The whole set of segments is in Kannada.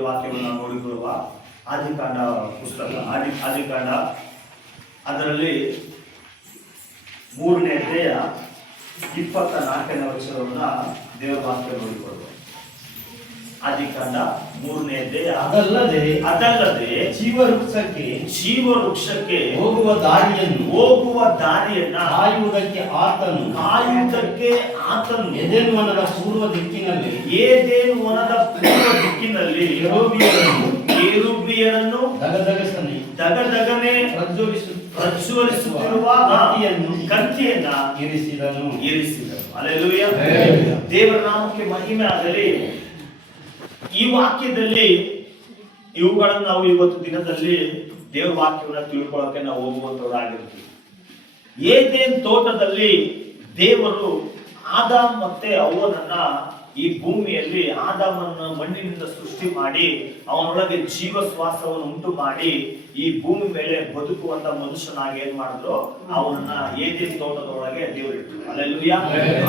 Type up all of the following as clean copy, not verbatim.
ದೇವರ ವಾಕ್ಯವನ್ನು ನೋಡಿಕೊಳ್ಳುವ ಆದಿಕಾಂಡ ಪುಸ್ತಕ. ಆದಿಕಾಂಡ ಅದರಲ್ಲಿ 3ನೇ ಅಧ್ಯಾಯ 24ನೇ ವಚನವನ್ನ ದೇವರ ವಾಕ್ಯ ನೋಡಿಕೊಳ್ಳುವ. ಆದಿಕಾಂಡ 3ನೇ ಅಧ್ಯಾಯ. ಅದಲ್ಲದೆ ಜೀವವೃಕ್ಷಕ್ಕೆ ಹೋಗುವ ದಾರಿಯನ್ನ ಕಾಯುವುದಕ್ಕೆ ಆತನು ಏದೇನು ವನದ ಪೂರ್ವ ದಿಕ್ಕಿನಲ್ಲಿ ಕೆರೂಬಿಯರನ್ನು ದಗದಗನೆ ಪ್ರಜ್ವಲಿಸುತ್ತಿರುವ ಕತ್ತಿಯನ್ನ ಇರಿಸಿದನು. ಹಲ್ಲೆಲೂಯಾ. ದೇವರ ನಾಮಕ್ಕೆ ಮಹಿಮೆ ಆಗಲಿ. ಈ ವಾಕ್ಯದಲ್ಲಿ ಇವುಗಳನ್ನು ನಾವು ಇವತ್ತು ದಿನದಲ್ಲಿ ದೇವರ ವಾಕ್ಯವನ್ನು ತಿಳ್ಕೊಳ್ಳೋಕೆ ನಾವು ಹೋಗುವಂತವರಾಗಿರ್ತೀವಿ. ಏದೇನ್ ತೋಟದಲ್ಲಿ ದೇವರು ಆದಾಮ್ ಮತ್ತೆ ಅವ್ವನನ್ನ ಈ ಭೂಮಿಯಲ್ಲಿ ಆದಾಮನ ಮಣ್ಣಿನಿಂದ ಸೃಷ್ಟಿ ಮಾಡಿ ಅವನೊಳಗೆ ಜೀವ ಶ್ವಾಸವನ್ನು ಉಂಟು ಮಾಡಿ ಈ ಭೂಮಿ ಮೇಲೆ ಬದುಕುವಂತ ಮನುಷ್ಯನಾಗಿ ಏನ್ ಮಾಡಿದ್ರು, ಅವನನ್ನ ಏದೇನ್ ತೋಟದೊಳಗೆ ದೇವರು ಇಟ್ಟರು. ಹಲ್ಲೆಲೂಯಾ.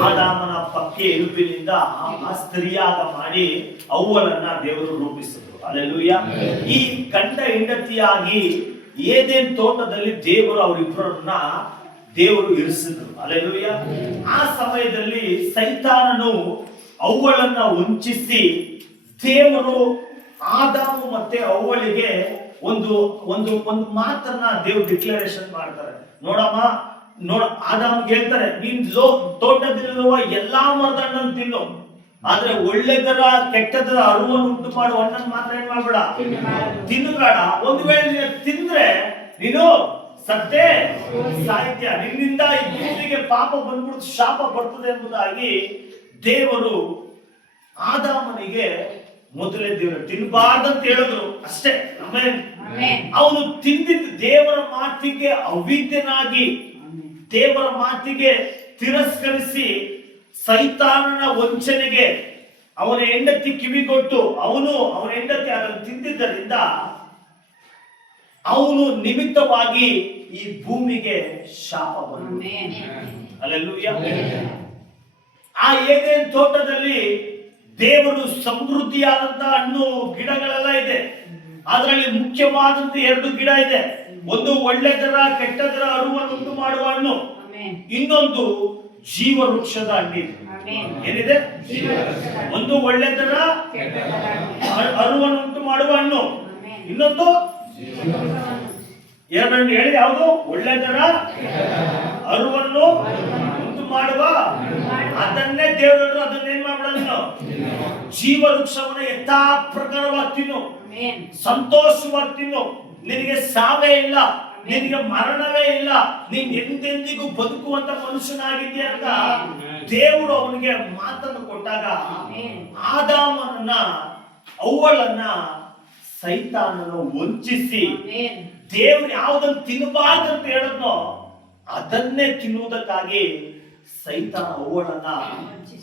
ಆದಾಮನ ಪಕ್ಕೆ ಇರುಪಿನಿಂದ ಆ ಸ್ತ್ರೀಯಾಗ ಮಾಡಿ ಅವ್ವನನ್ನ ದೇವರು ರೂಪಿಸಿದ್ರು. ಹಲ್ಲೆಲೂಯಾ. ಈ ಗಂಡ ಹೆಂಡತಿಯಾಗಿ ಏದೇನ್ ತೋಟದಲ್ಲಿ ದೇವರು ಅವರಿಬ್ಬರನ್ನ ದೇವರು ಇರಿಸಿದ್ರು. ಹಲ್ಲೆಲೂಯಾ. ಆ ಸಮಯದಲ್ಲಿ ಸೈತಾನನು ಅವ್ವಳನ್ನ ವಂಚಿಸಿ ದೇವರು ಆದಾಮು ಮತ್ತೆ ಅವ್ವಳಿಗೆ ಒಂದು ಒಂದು ಒಂದು ಮಾತನ್ನ ದೇವರು ಡಿಕ್ಲರೇಷನ್ ಮಾಡ್ತಾರೆ. ಆದಾಮ್ಗೆ ಹೇಳ್ತಾರೆ, ನೀನ್ ತೋಟದಲ್ಲಿರುವ ಎಲ್ಲಾ ಮರದ ಹಣ್ಣನ್ನು ತಿನ್ನು, ಆದ್ರೆ ಒಳ್ಳೆದರ ಕೆಟ್ಟದರ ಅರಿವನ್ನು ಉಂಟು ಮಾಡುವ ಹಣ್ಣನ್ನು ಮಾತ್ರ ಏನ್ ಮಾಡ್ಬೇಡ, ತಿನ್ನಬೇಡ. ಒಂದು ವೇಳೆ ನೀನು ತಿಂದ್ರೆ ನೀನು ಸತ್ತೇ ಸಾಹಿತ್ಯ, ನಿನ್ನಿಂದ ಈ ಭೂಮಿಗೆ ಪಾಪ ಬಂದ್ಬಿಡ್ತು, ಶಾಪ ಬರ್ತದೆ ಎಂಬುದಾಗಿ ದೇವರು ಆದಾಮನಿಗೆ ಮೊದಲೇ ದೇವರು ತಿನ್ನಬಾರ್ದಂತ ಹೇಳಿದ್ರು ಅಷ್ಟೇ. ಅವನು ತಿಂದಿದ್ದ ದೇವರ ಮಾತಿಗೆ ಅವಿದ್ಯನಾಗಿ, ದೇವರ ಮಾತಿಗೆ ತಿರಸ್ಕರಿಸಿ ಸೈತಾನನ ವಂಚನೆಗೆ ಅವನ ಹೆಂಡತಿ ಕಿವಿಗೊಟ್ಟು ಅವನ ಹೆಂಡತಿ ಅದನ್ನು ತಿಂದಿದ್ದರಿಂದ ಅವನು ನಿಮಿತ್ತವಾಗಿ ಈ ಭೂಮಿಗೆ ಶಾಪ ಬಂತು. ಹಲ್ಲೆಲೂಯಾ. ಆ ಏದೇನ್ ತೋಟದಲ್ಲಿ ದೇವರು ಸಮೃದ್ಧಿಯಾದಂತ ಹಣ್ಣು ಗಿಡಗಳೆಲ್ಲ ಇದೆ. ಅದರಲ್ಲಿ ಮುಖ್ಯವಾದಂತ 2 ಗಿಡ ಇದೆ. ಒಂದು ಒಳ್ಳೆದರ ಕೆಟ್ಟದರ ಅರಿವನ್ನು ಉಂಟು ಮಾಡುವ ಹಣ್ಣು, ಇನ್ನೊಂದು ಜೀವ ವೃಕ್ಷದ ಹಣ್ಣಿದೆ. ಏನಿದೆ? ಒಂದು ಒಳ್ಳೆದರ ಅರಿವನ್ನು ಉಂಟು ಮಾಡುವ ಹಣ್ಣು, ಇನ್ನೊಂದು 2 ಹಣ್ಣು ಹೇಳಿ ಯಾವುದು? ಒಳ್ಳೆದರ ಅರಿವನ್ನು ಉಂಟು ಮಾಡುವ, ಅದನ್ನೇ ದೇವರು ಅದನ್ನೇನ್ ಮಾಡ್ಬಿಡ, ನೀನು ಜೀವ ವೃಕ್ಷವನ್ನು ಯಥಾ ಪ್ರಕಾರವಾಗಿ ತಿನ್ನು, ಸಂತೋಷವಾಗಿ ತಿನ್ನು, ನಿನಗೆ ಸಾವೇ ಇಲ್ಲ, ನಿನಗೆ ಮರಣವೇ ಇಲ್ಲ, ನೀನ್ ಎಂದೆಂದಿಗೂ ಬದುಕುವಂತ ಮನುಷ್ಯನಾಗಿದ್ದೀಯ ಅಂತ ದೇವರು ಅವನಿಗೆ ಮಾತನ್ನು ಕೊಟ್ಟಾಗ ಆದಾಮನನ್ನ ಅವ್ವಳನ್ನ ಸೈತಾನನು ವಂಚಿಸಿ ದೇವರು ಯಾವುದನ್ನು ತಿನ್ನಬಾರ್ದಂತ ಹೇಳದ್ನೋ ಅದನ್ನೇ ತಿನ್ನುವುದಕ್ಕಾಗಿ ಸೈತಾನ ಅವಳನ್ನ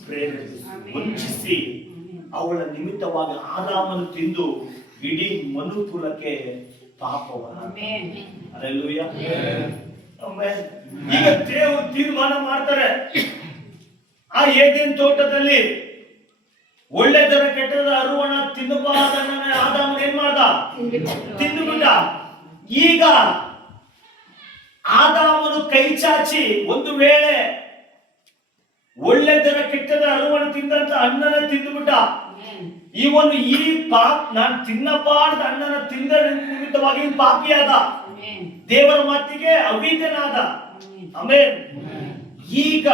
ಪ್ರೇರೇಪಿಸಿ ವಂಚಿಸಿ ಅವಳ ನಿಮಿತ್ತವಾಗಿ ಆದಾಮನು ತಿಂದು ಇಡೀ ಮನುಕುಲಕ್ಕೆ ಪಾಪವನ್ನ. ಹಲ್ಲೆಲೂಯಾ. ಈಗ ದೇವರು ತೀರ್ಮಾನ ಮಾಡ್ತಾರೆ, ಆ ಏದೇನ್ ತೋಟದಲ್ಲಿ ಒಳ್ಳೆದರ ಕೆಟ್ಟದ ಅರಿವನ್ನ ತಿನ್ನಬಾರ್ದನ್ನ ಆದಾಮನು ಏನ್ ಮಾಡ್ದ? ತಿಂದುಬಿಟ್ಟ. ಈಗ ಆದಾಮನು ಕೈ ಚಾಚಿ ಒಂದು ವೇಳೆ ಒಳ್ಳೆದರ ಕೆಟ್ಟದ ಅರಿವನ್ನು ತಿಂದಂತ ಹಣ್ಣನ್ನ ತಿಂದುಬಿಟ್ಟ, ಇವನು ಈ ನಾನು ತಿನ್ನಬಾರ್ದ ಹಣ್ಣನ್ನ ತಿಂದ ನಿಮಿತ್ತವಾಗಿ ಪಾಪಿಯಾದ, ದೇವರ ಮಾತಿಗೆ ಅವಿಧನಾದ. ಆಮೇಲೆ ಈಗ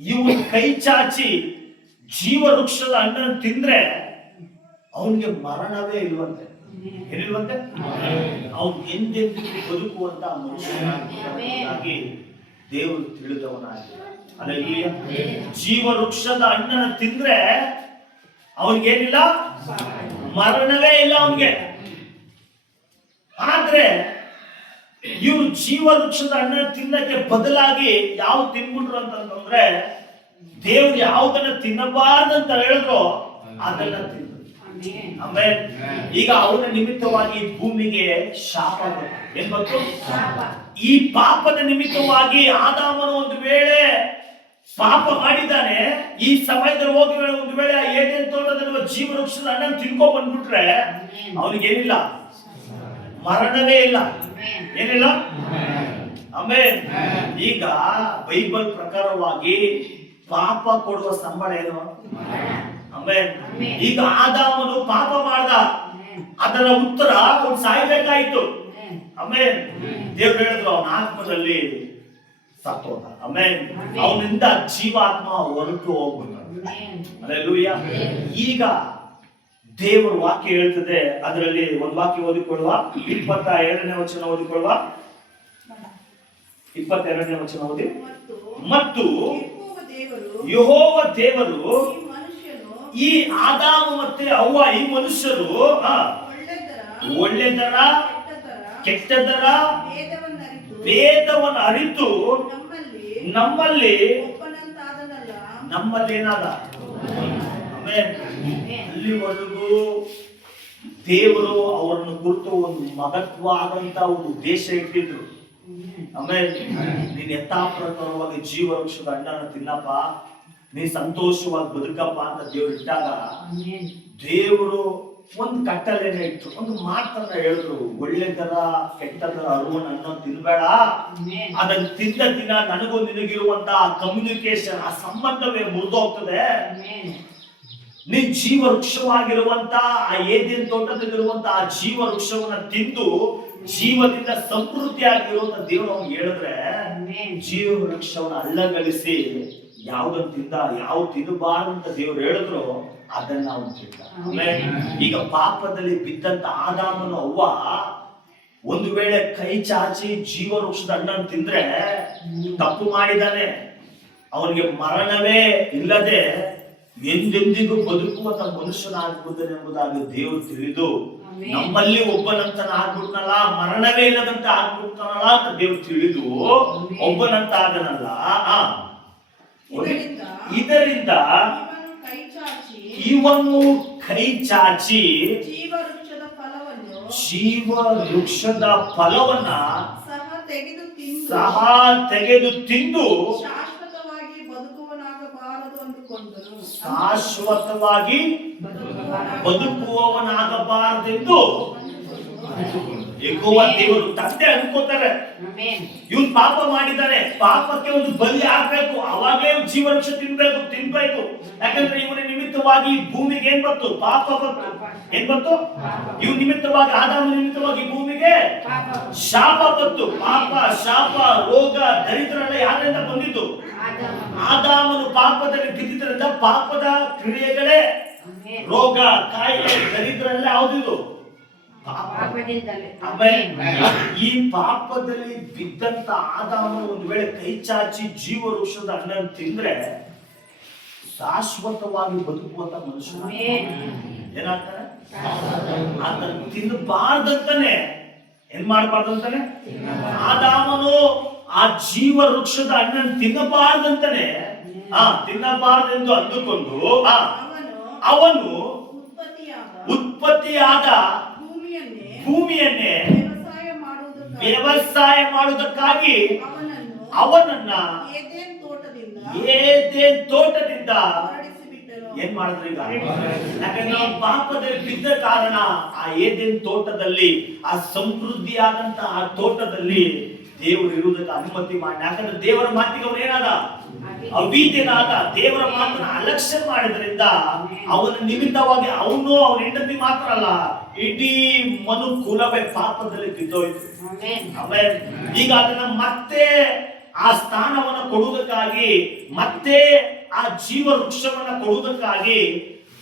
ಇವನು ಕೈ ಚಾಚಿ ಜೀವ ವೃಕ್ಷದ ಹಣ್ಣನ್ನು ತಿಂದ್ರೆ ಅವನಿಗೆ ಮರಣವೇ ಇಲ್ವಂತೆ. ಏನಿಲ್ವಂತೆ? ಅವನು ಎಂದೆಂದಿಗೂ ಬದುಕುವಂತ ಮನುಷ್ಯನಾಗಿ ದೇವರು ತಿಳಿದವನಾಗಿ. ಹಲ್ಲೆಲೂಯಾ. ಜೀವ ವೃಕ್ಷದ ಹಣ್ಣನ್ನು ತಿಂದ್ರೆ ಅವನಿಗೇನಿಲ್ಲ, ಮರಣವೇ ಇಲ್ಲ ಅವನಿಗೆ. ಆದ್ರೆ ಇವ್ರು ಜೀವ ವೃಕ್ಷದ ಹಣ್ಣನ್ನು ತಿನ್ನಕ್ಕೆ ಬದಲಾಗಿ ಯಾವ ತಿನ್ಬಿಟ್ರು ಅಂತಂದ್ರೆ ದೇವ್ರು ಯಾವುದನ್ನ ತಿನ್ನಬಾರ್ದಂತ ಹೇಳಿದ್ರು ಅದನ್ನ ತಿಂದ್ರು. ಆಮೇಲೆ ಈಗ ಅವನ ನಿಮಿತ್ತವಾಗಿ ಭೂಮಿಗೆ ಶಾಪ ಬಂತು. ಈ ಪಾಪದ ನಿಮಿತ್ತವಾಗಿ ಆದಾಮನು ಒಂದು ವೇಳೆ ಪಾಪ ಮಾಡಿದ್ದಾನೆ. ಈ ಸಮಯದಲ್ಲಿ ಹೋಗಿ ಒಂದು ವೇಳೆ ಏನೇನ್ ತೋಟದಲ್ಲಿರುವ ಜೀವ ವೃಕ್ಷದ ಹಣ್ಣನ್ನು ತಿನ್ಕೊಂಡ್ ಬಂದ್ಬಿಟ್ರೆ ಅವನಿಗೇನಿಲ್ಲ, ಮರಣವೇ ಇಲ್ಲ. ಏನಿಲ್ಲ. ಆಮೇಲೆ ಈಗ ಬೈಬಲ್ ಪ್ರಕಾರವಾಗಿ ಪಾಪ ಕೊಡುವ ಸಂಬಳ ಏನು? ಆಮೇಲೆ ಈಗ ಆದಾಮನು ಪಾಪ ಮಾಡ್ದ, ಅದರ ಉತ್ತರ ಅವ್ನು ಸಾಯ್ಬೇಕಾಯ್ತು. ಆಮೇಲೆ ದೇವ್ರು ಹೇಳಿದ್ರು ಅವನ ಆತ್ಮದಲ್ಲಿ ಸತ್ತೋದ. ಆಮೇಲೆ ಅವನಿಂದ ಜೀವಾತ್ಮ ಹೊರಟು ಹೋಗ್ಬಿಟ್ಟ. ಹಲ್ಲೆಲೂಯಾ. ಈಗ ದೇವರ ವಾಕ್ಯ ಹೇಳ್ತದೆ, ಅದರಲ್ಲಿ ಒಂದು ವಾಕ್ಯ ಓದಿಕೊಳ್ಳುವ, 22ನೇ ವಚನ ಓದಿಕೊಳ್ಳುವ. 22ನೇ ವಚನ ಓದಿ. ಮತ್ತು ಯೆಹೋವ ದೇವರು ಈ ಆದಾಮ ಮತ್ತೆ ಅವ್ವ, ಈ ಮನುಷ್ಯರು ಒಳ್ಳೆದರ ಕೆಟ್ಟದರ ಭೇದವನ್ನು ಅರಿತು ನಮ್ಮಲ್ಲೇನಾದ. ಅಲ್ಲಿವರೆಗೂ ದೇವರು ಅವರನ್ನು ಕುರಿತು ಒಂದು ಮಹತ್ವವಾದಂತ ಒಂದು ಉದ್ದೇಶ ಇಟ್ಟಿದ್ರು. ಆಮೇಲೆ ನೀನ್ ಯಥಾಪ್ರಕಾರವಾಗಿ ಜೀವ ವೃಕ್ಷದ ಹಣ್ಣನ್ನು ತಿನ್ನಪ್ಪ, ನೀ ಸಂತೋಷವಾಗಿ ಬದುಕಪ್ಪ ಅಂತ ದೇವ್ರು ಇಟ್ಟಾಗ ದೇವರು ಒಂದು ಕಟ್ಟಲೆನ ಇಟ್ಟು ಒಂದು ಮಾತನ್ನ ಹೇಳಿದ್ರು, ಒಳ್ಳೆದರ ಕೆಟ್ಟದರ ಅರುವನ್ನ ಹಣ್ಣನ್ನು ತಿನ್ಬೇಡ, ಅದನ್ನ ತಿಂದ ದಿನ ನನಗೂ ನಿನಗಿರುವಂತ ಕಮ್ಯುನಿಕೇಶನ್, ಆ ಸಂಬಂಧವೇ ಮುರಿದೋಗ್ತದೆ. ನೀನ್ ಜೀವ ವೃಕ್ಷವಾಗಿರುವಂತ ಆ ಏದೇನ್ ತೋಟದಲ್ಲಿರುವಂತ ಆ ಜೀವ ವೃಕ್ಷವನ್ನ ತಿಂದು ಜೀವದಿಂದ ಸಮೃದ್ಧಿಯಾಗಿರುವಂತ ದೇವರು ಅವ್ನಿಗೆ ಹೇಳಿದ್ರೆ, ಜೀವ ವೃಕ್ಷವನ್ನ ಅಲ್ಲಗಳಿಸಿ ಯಾವ್ದನ್ನ ತಿಂದ, ಯಾವ ತಿನ್ನಬಾರ್ದು ಅಂತ ದೇವ್ರು ಹೇಳಿದ್ರು ಅದನ್ನ ಅವನು ತಿಂದ. ಆಮೇಲೆ ಈಗ ಪಾಪದಲ್ಲಿ ಬಿದ್ದಂತ ಆದಾಮನು ಅವ್ವ ಒಂದು ವೇಳೆ ಕೈ ಚಾಚಿ ಜೀವ ವೃಕ್ಷದ ಹಣ್ಣನ್ನು ತಿಂದ್ರೆ ತಪ್ಪು ಮಾಡಿದಾನೆ, ಅವನಿಗೆ ಮರಣವೇ ಇಲ್ಲದೆ ಎಂದೆಂದಿಗೂ ಬದುಕುವಂತ ಮನುಷ್ಯನಾಗ್ಬಿಡ್ತಾನೆ ಎಂಬುದಾಗಿ ದೇವರು ತಿಳಿದು ನಮ್ಮಲ್ಲಿ ಒಬ್ಬನಂತನ ಆಗ್ಬಿಡ್ನಲ್ಲ, ಮರಣವೇ ಇಲ್ಲದಂತ ಆಗ್ಬಿಡ್ತಾನಲ್ಲ ಅಂತ ದೇವ್ರು ತಿಳಿದು ಒಬ್ಬನಂತ ಆಗನಲ್ಲ. ಇದರಿಂದ ಇವನು ಕೈ ಚಾಚಿ ಜೀವ ವೃಕ್ಷದ ಫಲವನ್ನ ಸಹ ತೆಗೆದು ತಿಂದು ಶಾಶ್ವತವಾಗಿ ಬದುಕುವವನಾಗಬಾರದೆಂದು ಯೆಹೋವ ದೇವರು ತಂದೆ ಅನ್ಕೋತಾರೆ. ಇವನು ಪಾಪ ಮಾಡಿದ್ದಾನೆ, ಪಾಪಕ್ಕೆ ಒಂದು ಬಲಿ ಆಗ್ಬೇಕು, ಅವಾಗಲೇ ಜೀವ ವೃಕ್ಷ ತಿನ್ಬೇಕು. ಯಾಕಂದ್ರೆ ಇವನ ನಿಮಿತ್ತವಾಗಿ ಭೂಮಿಗೆ ಏನ್ ಬಂತು? ಪಾಪ ಬಂತು. ಏನ್ ಬಂತು? ಇವ್ ನಿಮಿತ್ತವಾಗಿ, ಆದಾಮ ನಿಮಿತ್ತವಾಗಿ ಭೂಮಿಗೆ ಶಾಪ ಬಂತು. ಪಾಪ, ಶಾಪ, ರೋಗ, ದರಿದ್ರ ಎಲ್ಲ ಯಾರಿಂದ ಬಂದಿದ್ದು? ಆದಾಮನು ಪಾಪದಲ್ಲಿ ಬಿದ್ದಿದ್ದರಿಂದ ಪಾಪದ ಕ್ರಿಯೆಗಳೇ ರೋಗ, ಕಾಯಿಲೆ, ದರಿದ್ರ ಎಲ್ಲ ಯಾವ್ದಿದು? ಈ ಪಾಪದಲ್ಲಿ ಬಿದ್ದಂತ ಆದಾಮನು ಒಂದು ವೇಳೆ ಕೈ ಚಾಚಿ ಜೀವ ವೃಕ್ಷದ ಹಣ್ಣನ್ನು ತಿಂದ್ರೆ ಶಾಶ್ವತವಾಗಿ ಬದುಕುವಂತ ಮನುಷ್ಯ ಏನಾಗ್ತಾನೆ? ಅದನ್ನು ತಿನ್ನಬಾರ್ದಂತಾನೆ. ಏನ್ ಮಾಡಬಾರ್ದಂತಾನೆ? ಆದಾಮನು ಆ ಜೀವ ವೃಕ್ಷದ ಹಣ್ಣನ್ನು ತಿನ್ನಬಾರ್ದಂತಾನೆ, ತಿನ್ನಬಾರ್ದೆಂದು ಅಂದುಕೊಂಡು ಅವನು ಉತ್ಪತ್ತಿಯಾದ ಭೂಮಿಯನ್ನೇ ವ್ಯವಸಾಯ ಮಾಡುವುದಕ್ಕಾಗಿ ಅವನನ್ನ ಏದೇನ್ ತೋಟದಿಂದ ಏನ್ ಮಾಡಿದ್ರು? ಈಗ ಯಾಕಂದ್ರೆ ಪಾಪದಲ್ಲಿ ಬಿದ್ದ ಕಾರಣ ಆ ಏದೇನ್ ತೋಟದಲ್ಲಿ, ಆ ಸಮೃದ್ಧಿಯಾದಂತ ಆ ತೋಟದಲ್ಲಿ ದೇವರು ಇರುವುದಕ್ಕೆ ಅನುಮತಿ ಮಾಡಿ. ಯಾಕಂದ್ರೆ ದೇವರ ಮಾತಿಗೆ ಅವನು ಏನಾದ? ಅವಿಧೇಯನಾದ. ದೇವರ ಮಾತನ್ನ ಅಲಕ್ಷ್ಯ ಮಾಡಿದ್ರಿಂದ ಅವನ ನಿಮಿತ್ತವಾಗಿ ಅವನು, ಅವನ ಹೆಂಡತಿ ಮಾತ್ರ ಅಲ್ಲ, ಇಡೀ ಮನು ಕುಲವೇ ಪಾಪದಲ್ಲಿ ಬಿದ್ದೋಯ್ತು. ಆಮೇಲೆ ಈಗ ಅದನ್ನ ಮತ್ತೆ ಆ ಸ್ಥಾನವನ್ನ ಕೊಡುವುದಕ್ಕಾಗಿ, ಮತ್ತೆ ಆ ಜೀವ ವೃಕ್ಷವನ್ನ ಕೊಡುವುದಕ್ಕಾಗಿ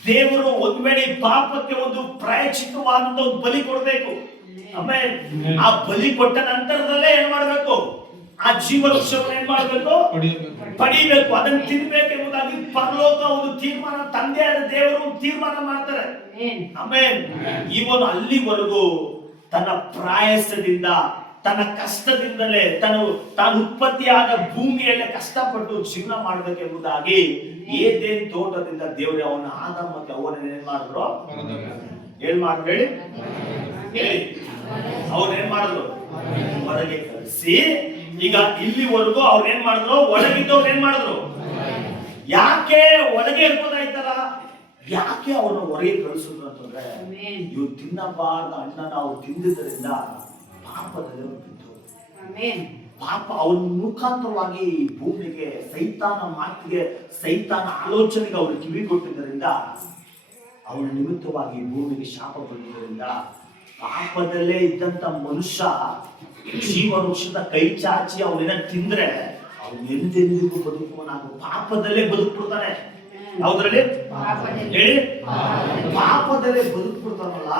ದೇವರು ಒಂದ್ ವೇಳೆ ಪಾಪಕ್ಕೆ ಒಂದು ಪ್ರಾಯಶ್ಚಿತ್ತವಾದಂತ ಒಂದು ಬಲಿ ಕೊಡಬೇಕು. ಆಮೇಲೆ ಆ ಬಲಿ ಕೊಟ್ಟ ನಂತರದಲ್ಲೇ ಏನ್ ಮಾಡ್ಬೇಕು? ಆ ಜೀವ ವೃಕ್ಷವನ್ನು ಏನ್ ಮಾಡ್ಬೇಕು? ಪಡಿಬೇಕು, ಅದನ್ನು ತಿನ್ಬೇಕು ಎಂಬುದಾಗಿ ಪರಲೋಕ ಒಂದು ತೀರ್ಮಾನ, ತಂದೆಯಾದ ದೇವರು ತೀರ್ಮಾನ ಮಾಡ್ತಾರೆ. ಆಮೇಲೆ ಇವನು ಅಲ್ಲಿವರೆಗೂ ತನ್ನ ಪ್ರಾಯಸದಿಂದ, ತನ್ನ ಕಷ್ಟದಿಂದಲೇ, ತಾನು ಉತ್ಪತ್ತಿಯಾದ ಭೂಮಿಯಲ್ಲೇ ಕಷ್ಟಪಟ್ಟು ಜೀವನ ಮಾಡ್ಬೇಕೆಂಬುದಾಗಿ ಏದೇನ್ ತೋಟದಿಂದ ದೇವರು ಅವನ ಆದಾಮ ಮತ್ತೆ ಅವನನ್ನ ಏನ್ ಮಾಡಿದ್ರು? ಏನ್ ಮಾಡಿದ್ರು ಹೇಳಿ? ಅವ್ರು ಏನ್ ಮಾಡಿದ್ರು? ಹೊರಗೆ ಕಳಿಸಿ ಈಗ ಇಲ್ಲಿವರೆಗೂ ಅವ್ರು ಏನ್ ಮಾಡಿದ್ರು, ಒಳಗಿದ್ದವ್ರು ಏನ್ ಮಾಡಿದ್ರು, ಯಾಕೆ ಒಳಗೆ ಇರ್ಬೋದಾಯ್ತಲ್ಲ, ಯಾಕೆ ಅವ್ರನ್ನ ಹೊರಗೆ ಕಳಿಸಿದ್ರು ಅಂತಂದ್ರೆ, ಇವ್ರು ತಿನ್ನಬಾರ್ದ ಹಣ್ಣನ್ನ ಅವ್ರು ತಿಂದಿದ್ದರಿಂದ ಪಾಪದಲ್ಲಿ ಬಿದ್ದು, ಪಾಪ ಅವನ ಮುಖಾಂತರವಾಗಿ ಭೂಮಿಗೆ ಸೈತಾನ ಮಾತಿಗೆ, ಸೈತಾನ ಆಲೋಚನೆಗೆ ಅವರು ಕಿವಿ ಕೊಟ್ಟಿದ್ದರಿಂದ, ಅವನ ನಿಮಿತ್ತವಾಗಿ ಭೂಮಿಗೆ ಶಾಪ ಬಂದಿದ್ದರಿಂದ, ಪಾಪದಲ್ಲೇ ಇದ್ದಂತ ಮನುಷ್ಯ ಜೀವ ವೃಕ್ಷದ ಕೈ ಚಾಚಿ ಅವನೇನ ತಿಂದ್ರೆ ಅವನು ಎಂದೆಂದಿಗೂ ಬದುಕುವನಾಗ ಪಾಪದಲ್ಲೇ ಬದುಕ್ಬಿಡ್ತಾನೆ. ಯಾವುದ್ರಲ್ಲಿ ಹೇಳಿ, ಪಾಪದಲ್ಲೇ ಬದುಕ್ಬಿಡ್ತಾನಲ್ಲ,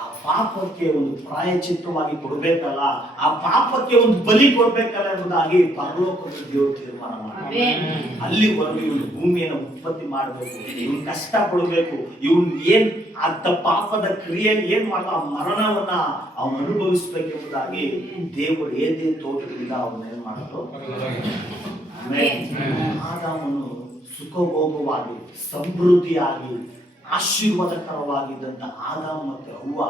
ಆ ಪಾಪಕ್ಕೆ ಒಂದು ಪ್ರಾಯಚಿತ್ತವಾಗಿ ಕೊಡ್ಬೇಕಲ್ಲ, ಆ ಪಾಪಕ್ಕೆ ಒಂದು ಬಲಿ ಕೊಡ್ಬೇಕಲ್ಲ ಎಂಬುದಾಗಿ ಪರಲೋಕದ ದೇವರು ತೀರ್ಮಾನ ಮಾಡ್ತಾರೆ. ಅಲ್ಲಿವರೆಗೂ ಇವನು ಭೂಮಿಯನ್ನು ಉತ್ಪತ್ತಿ ಮಾಡಬೇಕು, ಇವನು ಕಷ್ಟ ಪಡಬೇಕು, ಇವನ್ ಏನ್ ಅತ್ತ ಪಾಪದ ಕ್ರಿಯೆಯಲ್ಲಿ ಏನ್ ಮಾಡೋ ಆ ಮರಣವನ್ನ ಅವನು ಅನುಭವಿಸ್ಬೇಕೆಂಬುದಾಗಿ ದೇವರು ಏದೇ ತೋಟದಿಂದ ಅವನ್ನೇನ್ ಮಾಡೋದು, ಆದಾಮನು ಸುಖಭೋಗವಾಗಿ ಸಮೃದ್ಧಿಯಾಗಿ ಆಶೀರ್ವಾದಕರವಾಗಿದ್ದಂತ ಆದಾಮ ಮತ್ತೆ ಅವ್ವ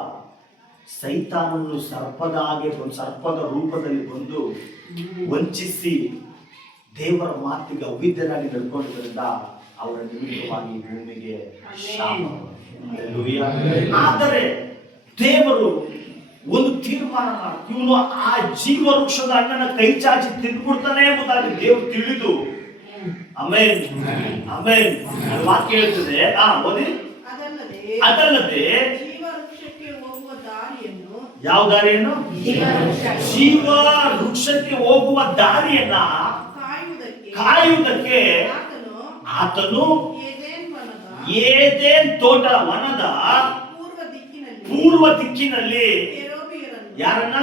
ಸೈತಾನನ್ನು ಸರ್ಪದ ರೂಪದಲ್ಲಿ ಬಂದು ವಂಚಿಸಿ ದೇವರ ಮಾತಿಗೆ ಅವಿದ್ಯರಾಗಿ ನಡ್ಕೊಂಡಿದ್ದರಿಂದ ಅವರ ನಿಮಿತ್ತವಾಗಿ ಭೂಮಿಗೆ ಶಾಪ. ಆದರೆ ದೇವರು ಒಂದು ತೀರ್ಮಾನ ಮಾಡಿ, ಇವನು ಆ ಜೀವ ವೃಕ್ಷದ ಹಣ್ಣನ್ನ ಕೈ ಚಾಚಿ ತಿಂದ್ಬಿಡ್ತಾನೆ ಎಂಬುದಾಗಿ ದೇವರು ತಿಳಿದು, ಆಮೇನ್ ಆಮೇನ್ ವಾಕ್ಯ ಹೇಳ್ತದೆ. ಓದಿ, ಅದಲ್ಲದೆ ಯಾವ ದಾರಿಯನ್ನು, ಜೀವ ವೃಕ್ಷಕ್ಕೆ ಹೋಗುವ ದಾರಿಯನ್ನ ಕಾಯುವುದಕ್ಕೆ ಆತನು ಏದೇನ್ ತೋಟ ವನದ ಪೂರ್ವ ದಿಕ್ಕಿನಲ್ಲಿ ಯಾರನ್ನ,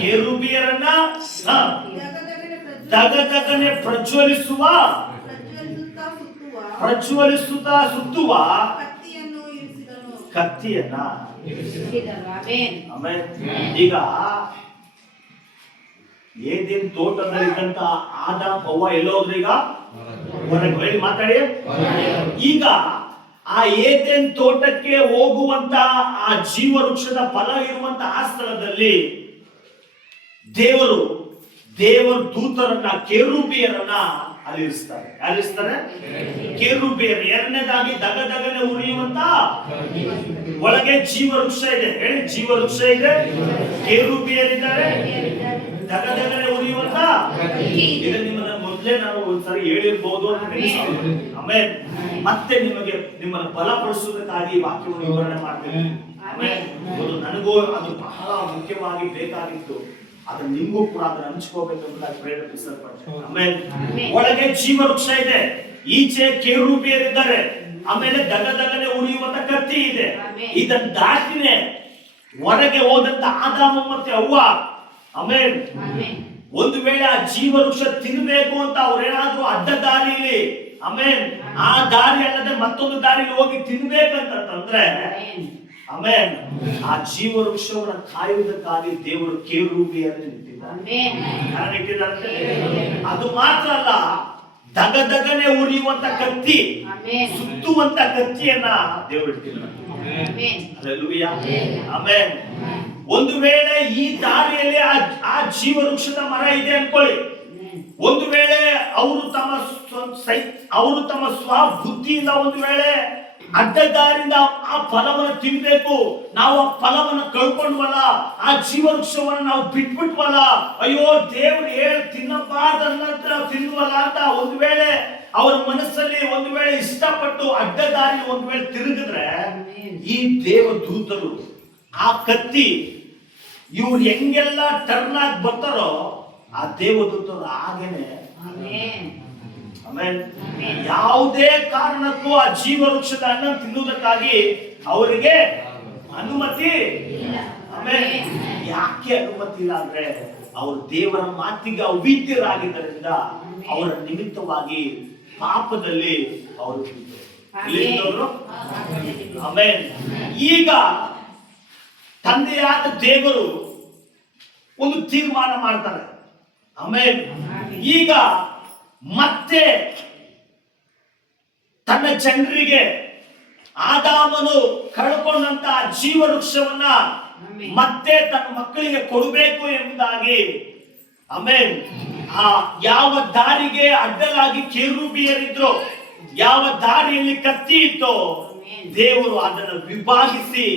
ಕೆರೂಬಿಯರನ್ನ ದಗದಗನೆ ಪ್ರಜ್ವಲಿಸುತ್ತಾ ಸುತ್ತುವ ಕತ್ತಿಯನ್ನ. ಈಗ ಏದೇನ್ ತೋಟದಲ್ಲಿದ್ದಂತ ಆದಾಮ್ ಅವ್ವ ಎಲ್ಲೋದ್ರು, ಈಗ ಹೊರಗೆ ಮಾತಾಡಿ. ಈಗ ಆ ಏದೇನ್ ತೋಟಕ್ಕೆ ಹೋಗುವಂತ ಆ ಜೀವ ವೃಕ್ಷದ ಫಲ ಇರುವಂತ ಆ ಸ್ಥಳದಲ್ಲಿ ದೇವರು ದೂತರನ್ನ, ಕೆರೂಬಿಯರನ್ನ ಅಲ್ಲಿರಿಸ್ತಾರೆ. ಯಾರಿಸ್ತಾರೆ? ಕೆರೂಬಿಯರು. ಎರಡನೇದಾಗಿ ದಗದಗನೆ ಉರಿಯುವಂತ ಒಳಗೆ ಜೀವ ವೃಕ್ಷ ಇದೆ. ಹೇಳಿ, ಜೀವ ವೃಕ್ಷ ಇದೆ, ಕೆರೂಬಿಯರಿದ್ದಾರೆ, ದಗದಗನೆ ಉರಿಯುವಂತ. ಈಗ ನಿಮ್ಮನ್ನ ಮೊದಲೇ ನಾನು ಒಂದ್ಸರಿ ಹೇಳಿರ್ಬೋದು ಅಂತ ನೆನೆಸ್ತೀನಿ. ಆಮೇಲೆ ಮತ್ತೆ ನಿಮ್ಮನ್ನ ಬಲಪಡಿಸುವುದಕ್ಕಾಗಿ ವಾಕ್ಯವನ್ನು ವಿವರಣೆ ಮಾಡ್ತೀನಿ. ಆಮೇಲೆ ನನಗೂ ಅದು ಬಹಳ ಮುಖ್ಯವಾಗಿ ಬೇಕಾಗಿತ್ತು, ಅದನ್ನ ನಿಮಗೂ ಕೂಡ ಅದನ್ನ ಹಂಚ್ಕೋಬೇಕೆಂಬುದಾಗಿ ಪ್ರೇರೇಪಿಸಲ್ಪಟ್ಟೆ. ಆಮೇಲೆ ಒಳಗೆ ಜೀವ ವೃಕ್ಷ ಇದೆ, ಈಚೆ ಕೆರೂಬಿಯರಿದ್ದಾರೆ, ಆಮೇಲೆ ದಗದಗನೆ ಉರಿಯುವಂತ ಕತ್ತಿ ಇದೆ. ಇದನ್ನ ದಾಟಿನೇ ಹೊರಗೆ ಹೋದಂತ ಆದಾಮ ಮತ್ತೆ ಅವ್ವ, ಆಮೇಲೆ ಒಂದು ವೇಳೆ ಆ ಜೀವ ವೃಕ್ಷ ತಿನ್ಬೇಕು ಅಂತ ಅವ್ರೇನಾದ್ರೂ ಅಡ್ಡ ದಾರಿಯಲ್ಲಿ, ಆಮೇಲೆ ಆ ದಾರಿ ಅಲ್ಲದೆ ಮತ್ತೊಂದು ದಾರಿಯಲ್ಲಿ ಹೋಗಿ ತಿನ್ಬೇಕಂತಂದ್ರೆ, ಆಮೇಲೆ ಆ ಜೀವ ವೃಕ್ಷವನ್ನ ಕಾಯುವುದಕ್ಕಾಗಿ ದೇವರು ಕೆರೂಬಿಯರನ್ನು ಇಟ್ಟಿದ್ದಾರೆ. ಅದು ಮಾತ್ರ ಅಲ್ಲ, ದಗದಗನೆ ಉರಿಯುವಂತ ಕತ್ತಿ, ಸುತ್ತುವಂತ ಕತ್ತಿಯನ್ನ ದೇವರು ಇಟ್ಟಿದ್ದಾರೆ. ಆಮೇಲೆ ಒಂದು ವೇಳೆ ಈ ದಾರಿಯಲ್ಲಿ ಆ ಜೀವ ವೃಕ್ಷದ ಮರ ಇದೆ ಅನ್ಕೊಳ್ಳಿ, ಒಂದು ವೇಳೆ ಅವರು ತಮ್ಮ ಸ್ವಬುದ್ಧಿಯಿಂದ ಒಂದು ವೇಳೆ ಅಡ್ಡದಾರಿಂದ ಆ ಫಲವನ್ನು ತಿನ್ಬೇಕು, ನಾವು ಆ ಫಲವನ್ನು ಕಳ್ಕೊಂಡ್ವಲ್ಲ, ಆ ಜೀವ ವೃಕ್ಷವನ್ನು ನಾವು ಬಿಟ್ಬಿಟ್ವಲ್ಲ, ಅಯ್ಯೋ ದೇವ್ರು ತಿನ್ನಬಾರ್ದು ತಿನ್ವಲ್ಲ ಅಂತ ಒಂದು ವೇಳೆ ಅವರ ಮನಸ್ಸಲ್ಲಿ ಒಂದು ವೇಳೆ ಇಷ್ಟಪಟ್ಟು ಅಡ್ಡದಾರಿ ಒಂದು ವೇಳೆ ತಿರುಗಿದ್ರೆ, ಈ ದೇವದೂತರು ಆ ಕತ್ತಿ ಇವ್ರು ಹೆಂಗೆಲ್ಲ ಟರ್ನ್ ಆಗಿ ಬರ್ತಾರೋ ಆ ದೇವದೂತರು ಹಾಗೇನೆ ಯಾವುದೇ ಕಾರಣಕ್ಕೂ ಆ ಜೀವ ವೃಕ್ಷದ ಹಣ್ಣು ತಿನ್ನುವುದಕ್ಕಾಗಿ ಅವರಿಗೆ ಅನುಮತಿ. ಆಮೇಲೆ ಯಾಕೆ ಅನುಮತಿ ಇಲ್ಲ ಅಂದ್ರೆ, ಅವರು ದೇವರ ಮಾತಿಗೆ ಅವಿದ್ಯರಾಗಿದ್ದರಿಂದ ಅವರ ನಿಮಿತ್ತವಾಗಿ ಪಾಪದಲ್ಲಿ ಅವರು ಆಮೇಲೆ ಈಗ ತಂದೆಯಾದ ದೇವರು ಒಂದು ತೀರ್ಮಾನ ಮಾಡ್ತಾರೆ. ಆಮೇಲೆ ಈಗ ಮತ್ತೆ ತನ್ನ ಜನರಿಗೆ ಆದಾಮನು ಕಳ್ಕೊಂಡಂತ ಜೀವ ವೃಕ್ಷವನ್ನ ಮತ್ತೆ ತನ್ನ ಮಕ್ಕಳಿಗೆ ಕೊಡಬೇಕು ಎಂಬುದಾಗಿ ಆಮೇನ್. ಆ ಯಾವ ದಾರಿಗೆ ಅಡ್ಡಲಾಗಿ ಕೆರೂಬಿಯರಿದ್ರು, ಯಾವ ದಾರಿಯಲ್ಲಿ ಕತ್ತಿ ಇತ್ತೋ ದೇವರು ಅದನ್ನು ವಿಭಾಗಿಸಿ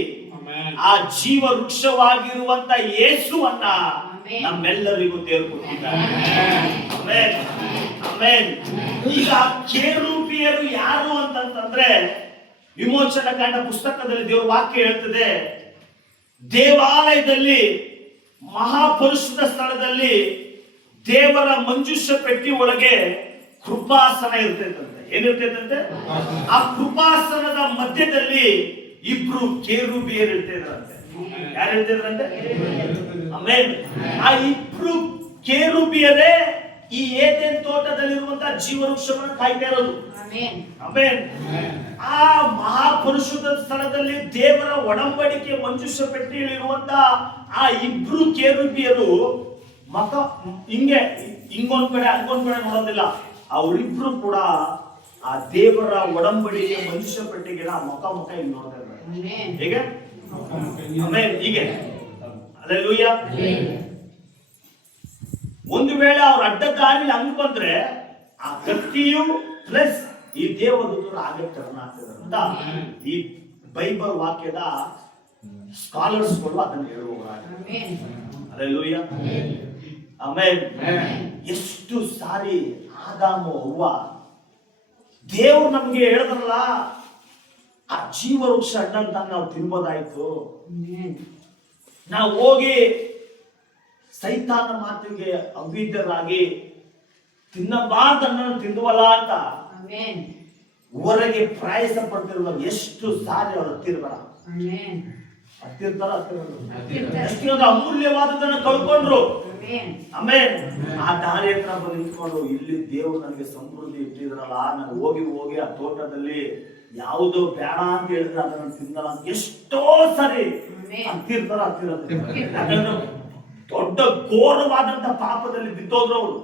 ಆ ಜೀವ ವೃಕ್ಷವಾಗಿರುವಂತ ಯೇಸುವನ್ನ ನಮ್ಮೆಲ್ಲರಿಗೂ ದೇವರು ಕೊಟ್ಟಿದ್ದಾರೆ. Amen, amen. ಈಗ ಕೆರೂಬಿಯರು ಯಾರು ಅಂತಂದ್ರೆ ವಿಮೋಚನಾ ಕಾಂಡ ಪುಸ್ತಕದಲ್ಲಿ ದೇವರ ವಾಕ್ಯ ಹೇಳ್ತದೆ, ದೇವಾಲಯದಲ್ಲಿ ಮಹಾಪರಿಶುದ್ಧ ಸ್ಥಳದಲ್ಲಿ ದೇವರ ಮಂಜೂಷ ಪೆಟ್ಟಿ ಒಳಗೆ ಕೃಪಾಸನ ಇರ್ತೈತಂತೆ. ಏನಿರ್ತೈತಂತೆ? ಆ ಕೃಪಾಸನದ ಮಧ್ಯದಲ್ಲಿ ಇಬ್ರು ಕೆರೂಬಿಯರು ಇರ್ತಿದ್ರಂತೆ. ಯಾರು ಇರ್ತಿದ್ರಂತೆ? ಆಮೆನ್. ಆ ಇಬ್ರು ಕೆರೂಬಿಯರೇ ಈ ಏದೆನ್ ತೋಟದಲ್ಲಿರುವಂತಹ ಜೀವವೃಕ್ಷವನ್ನು ಕಾಯ್ತಾ ಇರೋದು. ಆಮೆನ್. ಆ ಮಹಾಪರಿಶುದ್ಧ ಸ್ಥಳದಲ್ಲಿ ದೇವರ ಒಡಂಬಡಿಕೆ ಮಂಜೂಷ ಪೆಟ್ಟಿಯಲ್ಲಿರುವಂತಹ ಆ ಇಬ್ರು ಕೆರೂಬಿಯರು ಮಕ ಹಿಂಗೊಂದ್ ಕಡೆ ಹಂಗೊಂದ್ ಕಡೆ ನೋಡೋದಿಲ್ಲ. ಅವರಿಬ್ರು ಕೂಡ ಆ ದೇವರ ಒಡಂಬಡಿಕೆ ಮಂಜೂಷ ಪೆಟ್ಟಿಗೆ ಮುಖ ಹಿಂಗ್ ನೋಡ್ತಾ ಇದ್ದಾರೆ. ಹೇಗೆ? ಆಮೆನ್. ಹೀಗೆ ಹಲ್ಲೆಲೂಯಾ. ಒಂದು ವೇಳೆ ಅವ್ರ ಅಡ್ಡ ದಾರಿಲಿ ಹಂಗ್ ಬಂದ್ರೆ ಆ ಕತ್ತಿಯು ಪ್ಲಸ್ ಈ ದೇವದೂತರು ಹಾಗೆ ಟರ್ನ್ ಆಗ್ತಿದ್ದಾರೆ ಅಂತ ಈ ಬೈಬಲ್ ವಾಕ್ಯದ ಸ್ಕಾಲರ್ಸ್ ಗಳು ಅದನ್ನು ಹೇಳುವವರಾಗಿದ್ದಾರೆ. ಹಲ್ಲೆಲೂಯಾ. ಆಮೆನ್. ಎಷ್ಟು ಸಾರಿ ಆದಾಮು ಅವ್ವ ದೇವ್ರು ನಮ್ಗೆ ಹೇಳಿದ್ರಲ್ಲ, ಆ ಜೀವ ವೃಕ್ಷ ಹಣ್ಣಂತ ನಾವು ತಿನ್ಬೋದಾಯ್ತು, ನಾವು ಹೋಗಿ ಸೈತಾನ ಮಾತಿಗೆ ಅವಿದ್ಯರಾಗಿ ತಿನ್ನಬಾರ್ದನ್ನ ತಿಂದುವಲ್ಲ ಅಂತ ಹೊರಗೆ ಪ್ರಯಾಸ ಪಡ್ತಿರುವ ಎಷ್ಟು ಸಾರಿ ಅವ್ರು ಹತ್ತಿರ್ಬೇಡ ಹತ್ತಿರ್ತಾರ ಎಷ್ಟು ಅಮೂಲ್ಯವಾದದನ್ನ ಕಳ್ಕೊಂಡ್ರು. ಆಮೇಲೆ ಆ ದಾರಿ ಹತ್ರ ಬಂದು ನಿಂತ್ಕೊಂಡು ಇಲ್ಲಿ ದೇವ್ರು ನನಗೆ ಸಮೃದ್ಧಿ ಇಟ್ಟಿದ್ರಲ್ಲ, ನಾನು ಹೋಗಿ ಆ ತೋಟದಲ್ಲಿ ಯಾವುದೋ ಬೇಡ ಅಂತ ಹೇಳಿದ್ರೆ ಅದನ್ನ ತಿನ್ನಲ್ಲ ಅಂತ ಎಷ್ಟೋ ಸರಿ ಹತ್ತಿರ್ತಾರ ಯಾಕಂದ್ರೆ ದೊಡ್ಡ ಘೋರವಾದಂತ ಪಾಪದಲ್ಲಿ ಬಿದ್ದೋದ್ರು ಅವರು.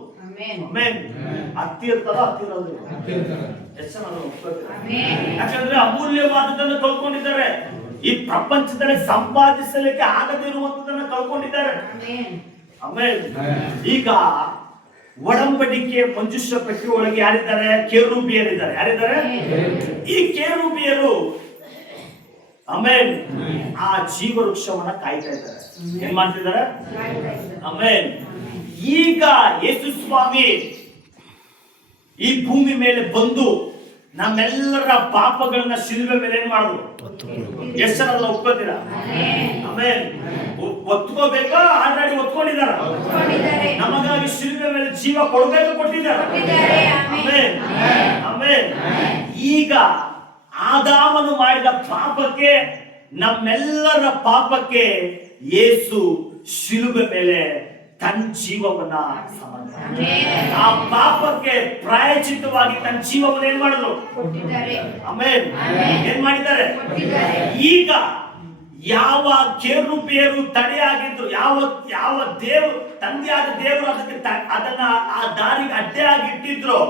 ಹತ್ತಿರ್ತಾರ ಹತ್ತಿರೋದು ಯಾಕಂದ್ರೆ ಅಮೂಲ್ಯವಾದದನ್ನು ಕಳ್ಕೊಂಡಿದ್ದಾರೆ. ಈ ಪ್ರಪಂಚದಲ್ಲಿ ಸಂಪಾದಿಸಲಿಕ್ಕೆ ಆಗದಿರುವಂತದನ್ನ ಕಳ್ಕೊಂಡಿದ್ದಾರೆ. ಆಮೇಲೆ ಈಗ ಒಡಂಬಡಿಕೆ ಮಂಜೂಷ ಪೆಟ್ಟಿ ಒಳಗೆ ಯಾರಿದ್ದಾರೆ? ಕೆರೂಬಿಯರಿದ್ದಾರೆ. ಯಾರಿದ್ದಾರೆ? ಈ ಕೆರೂಬಿಯರು ಆಮೇಲೆ ಆ ಜೀವ ವೃಕ್ಷವನ್ನ ಕಾಯ್ತಾ ಇದ್ದಾರೆ. ಏನ್ ಮಾಡ್ತಿದ್ದಾರೆ? ಆಮೇಲೆ ಈಗ ಯೇಸು ಸ್ವಾಮಿ ಈ ಭೂಮಿ ಮೇಲೆ ಬಂದು ನಮ್ಮೆಲ್ಲರ ಪಾಪಗಳನ್ನ ಶಿಲುಬೆ ಮೇಲೆ ಏನ್ ಮಾಡಿದ್ರು? ಎಷ್ಟರಲ್ಲ ಒಪ್ಕೋತೀರಾ? ಆಮೇಲೆ ಒತ್ಕೋಬೇಕಾ? ಆಲ್ರೆಡಿ ಒತ್ಕೊಂಡಿದಾರ. ನಮಗಾಗಿ ಶಿಲುಬೆ ಮೇಲೆ ಜೀವ ಕೊಡಬೇಕು, ಕೊಟ್ಟಿದ್ದಾರೆ. ಆಮೇಲೆ ಈಗ ಆದಾಮನು ಮಾಡಿದ ಪಾಪಕ್ಕೆ, ನಮ್ಮೆಲ್ಲರ ಪಾಪಕ್ಕೆ ಯೇಸು ಶಿಲುಬೆ ಮೇಲೆ ತನ್ನ ಜೀವವನ್ನ ಆ ಪಾಪಕ್ಕೆ ಪ್ರಾಯಶ್ಚಿತ್ತವಾಗಿ ತನ್ನ ಜೀವವನ್ನು ಏನ್ ಮಾಡಿದ್ರು? ಆಮೇಲೆ ಏನ್ ಮಾಡಿದ್ದಾರೆ? ಈಗ ಯಾವ ಕೆರೂಬಿಯರು ತಡೆಯಾಗಿದ್ರು, ಯಾವ ದೇವರು ತಂದೆಯಾದ ದೇವರು ಅದನ್ನ ಆ ದಾರಿಗೆ ಅಡ್ಡೆಯಾಗಿ ಇಟ್ಟಿದ್ರು,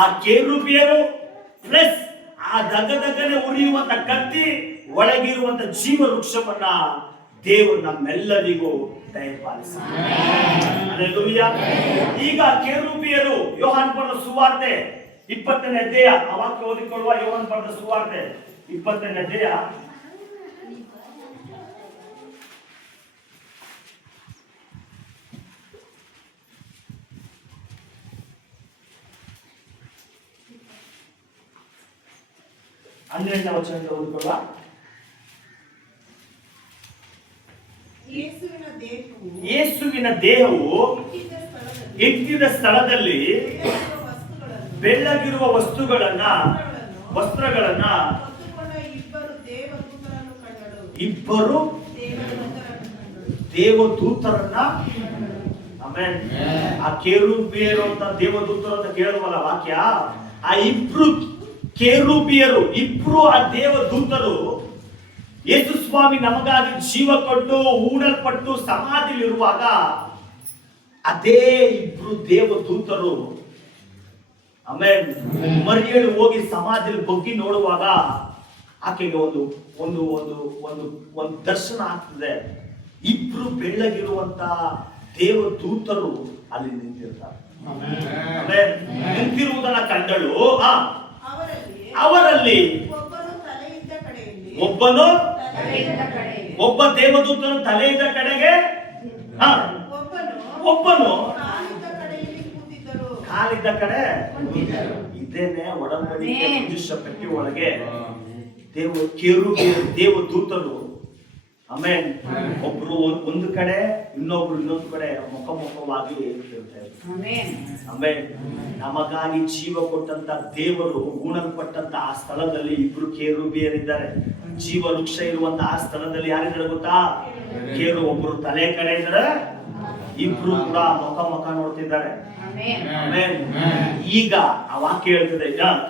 ಆ ಕೆರೂಬಿಯರು ಪ್ಲಸ್ ಆ ದಗದಗನೆ ಉರಿಯುವಂತ ಕತ್ತಿ ಒಳಗಿರುವಂತ ಜೀವ ವೃಕ್ಷವನ್ನ ದೇವರು ನಮ್ಮೆಲ್ಲರಿಗೂ ದಯಪಾಲಿಸಿದ್ದಾರೆ. ಹಲ್ಲೆಲೂಯಾ. ಈಗ ಕೆರೂಬಿಯರು ಯೋಹಾನ್ ಬರೆದ ಸುವಾರ್ತೆ 20ನೇ ಅಧ್ಯಾಯ, ಆ ವಾಕ್ಯ ಓದಿಕೊಳ್ಳುವ. ಯೋಹಾನ್ ಬರೆದ ಸುವಾರ್ತೆ 20ನೇ ಅಧ್ಯಾಯ 12ನೇ ವಚನದಿಂದ ಓದಿಕೊಳ್ಳುವ. ಯೇಸುವಿನ ದೇಹವು ಇಟ್ಟಿದ್ದ ಸ್ಥಳದಲ್ಲಿ ಬೆಳ್ಳಗಿರುವ ವಸ್ತ್ರಗಳನ್ನ ಇಬ್ಬರು ದೇವದೂತರನ್ನ. ಆಮೇಲೆ ಆ ಕೆರೂಬಿಯರು ಅಂತ ದೇವದೂತರು ಅಂತ ಕೇಳುವಲ್ಲ ವಾಕ್ಯ, ಆ ಇಬ್ರು ಕೆರೂಬಿಯರು, ಇಬ್ರು ಆ ದೇವದೂತರು ಯೇಸು ಸ್ವಾಮಿ ನಮಗಾಗಿ ಜೀವ ಕೊಟ್ಟು ಹೂಡಲ್ಪಟ್ಟು ಸಮಾಧಿಲಿರುವಾಗ ಅದೇ ಇಬ್ರು ದೇವದೂತರು ಆಮೇಲೆ ಮರಿಯಳು ಹೋಗಿ ಸಮಾಧಿಯಲ್ಲಿ ಬಗ್ಗಿ ನೋಡುವಾಗ ಆಕೆಗೆ ಒಂದು ಒಂದು ಒಂದು ಒಂದು ಒಂದು ದರ್ಶನ ಆಗ್ತದೆ. ಇಬ್ರು ಬೆಳ್ಳಗಿರುವಂತ ದೇವದೂತರು ಅಲ್ಲಿ ನಿಂತಿರ್ತಾರೆ. ನಿಂತಿರುವುದನ್ನ ಕಂಡಳು. ಅವರಲ್ಲಿ ಒಬ್ಬನು ಒಬ್ಬ ದೇವದೂತನು ತಲೆ ಇದ್ದ ಕಡೆಗೆ, ಒಬ್ಬನು ಕಾಲಿದ್ದ ಕಡೆ. ಇದೇನೆ ಒಡಂಬಡಿಕೆ ಮಂಜೂಷ ಪಟ್ಟಿ ಒಳಗೆ ದೇವದೂತರು ಆಮೇಲೆ ಒಬ್ರು ಒಂದು ಕಡೆ, ಇನ್ನೊಬ್ರು ಇನ್ನೊಂದು ಕಡೆ ಮುಖವಾಗಿ ಇರ್ತಾರೆ. ಆಮೇಲೆ ನಮಗಾಗಿ ಜೀವ ಕೊಟ್ಟಂತ ದೇವರು ಉಣಲ್ಪಟ್ಟಂತ ಆ ಸ್ಥಳದಲ್ಲಿ ಇಬ್ರು ಕೇರುಬಿಯರಿದ್ದಾರೆ. ಜೀವ ವೃಕ್ಷ ಇರುವಂತ ಆ ಸ್ಥಳದಲ್ಲಿ ಯಾರಿದ್ದಾರೆ ಗೊತ್ತಾ? ಒಬ್ರು ತಲೆ ಕಡೆ ಇದ್ದಾರೆ, ಇಬ್ರು ಕೂಡ ಮುಖ ನೋಡ್ತಿದ್ದಾರೆ. ಈಗ ಆ ವಾಕ್ಯ ಹೇಳ್ತದೆ,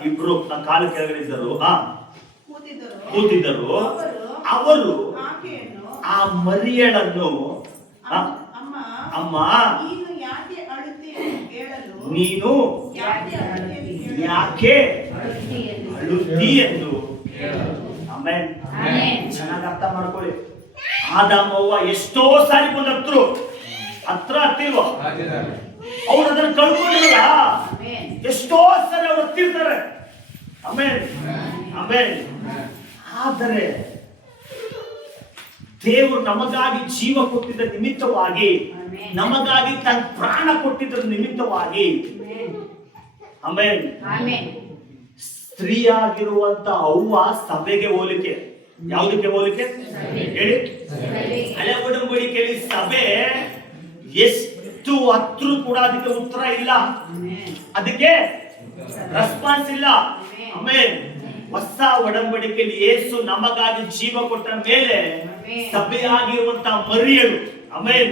ಇಬ್ರು ಕಾಲು ಕೆಳಗಡೆ ಇದ್ದರು, ಕೂತಿದ್ದರು. ಅವರು ಆ ಮರಿಯಳನ್ನು, ಅಮ್ಮ ನೀನು ಯಾಕೆ ಅಳುತ್ತಿ ಎಂದು. ಆಮೇಲೆ ಚೆನ್ನಾಗಿ ಅರ್ಥ ಮಾಡ್ಕೊಳ್ಳಿ. ಆದಾಮವ್ವ ಎಷ್ಟೋ ಸಾರಿ ಬಂದು ಹತ್ತಿಲ್ವ, ಅವ್ರು ಅದನ್ನ ಕಳ್ಕೊಂಡಿರಲ್ಲ. ಎಷ್ಟೋ ಸಾರಿ ಅವ್ರು ಹತ್ತಿರ್ತಾರೆ. ಆಮೇಲೆ ಆದರೆ ದೇವರು ನಮಗಾಗಿ ಜೀವ ಕೊಟ್ಟಿದ್ದ ನಿಮಿತ್ತವಾಗಿ, ನಮಗಾಗಿ ತನ್ನ ಪ್ರಾಣ ಕೊಟ್ಟಿದ್ದ ನಿಮಿತ್ತವಾಗಿ, ಸ್ತ್ರೀಯಾಗಿರುವಂತ ಅವ್ವ ಸಭೆಗೆ ಹೋಲಿಕೆ. ಯಾವುದಕ್ಕೆ ಹೋಲಿಕೆ ಹೇಳಿ? ಹಳೆ ಒಡಂಬಡಿಕೆಯಲ್ಲಿ ಸಭೆ ಎಷ್ಟು ಹತ್ರು ಕೂಡ ಅದಕ್ಕೆ ಉತ್ತರ ಇಲ್ಲ, ಅದಕ್ಕೆ ರೆಸ್ಪಾನ್ಸ್ ಇಲ್ಲ. ಆಮೇಲೆ ಹೊಸ ಒಡಂಬಡಿಕೆಯಲ್ಲಿ ಯೇಸು ನಮಗಾಗಿ ಜೀವ ಕೊಟ್ಟ ಮೇಲೆ ಸಭೆಯಾಗಿರುವಂತ ಮರಿಯಳು, ಆಮೇಲೆ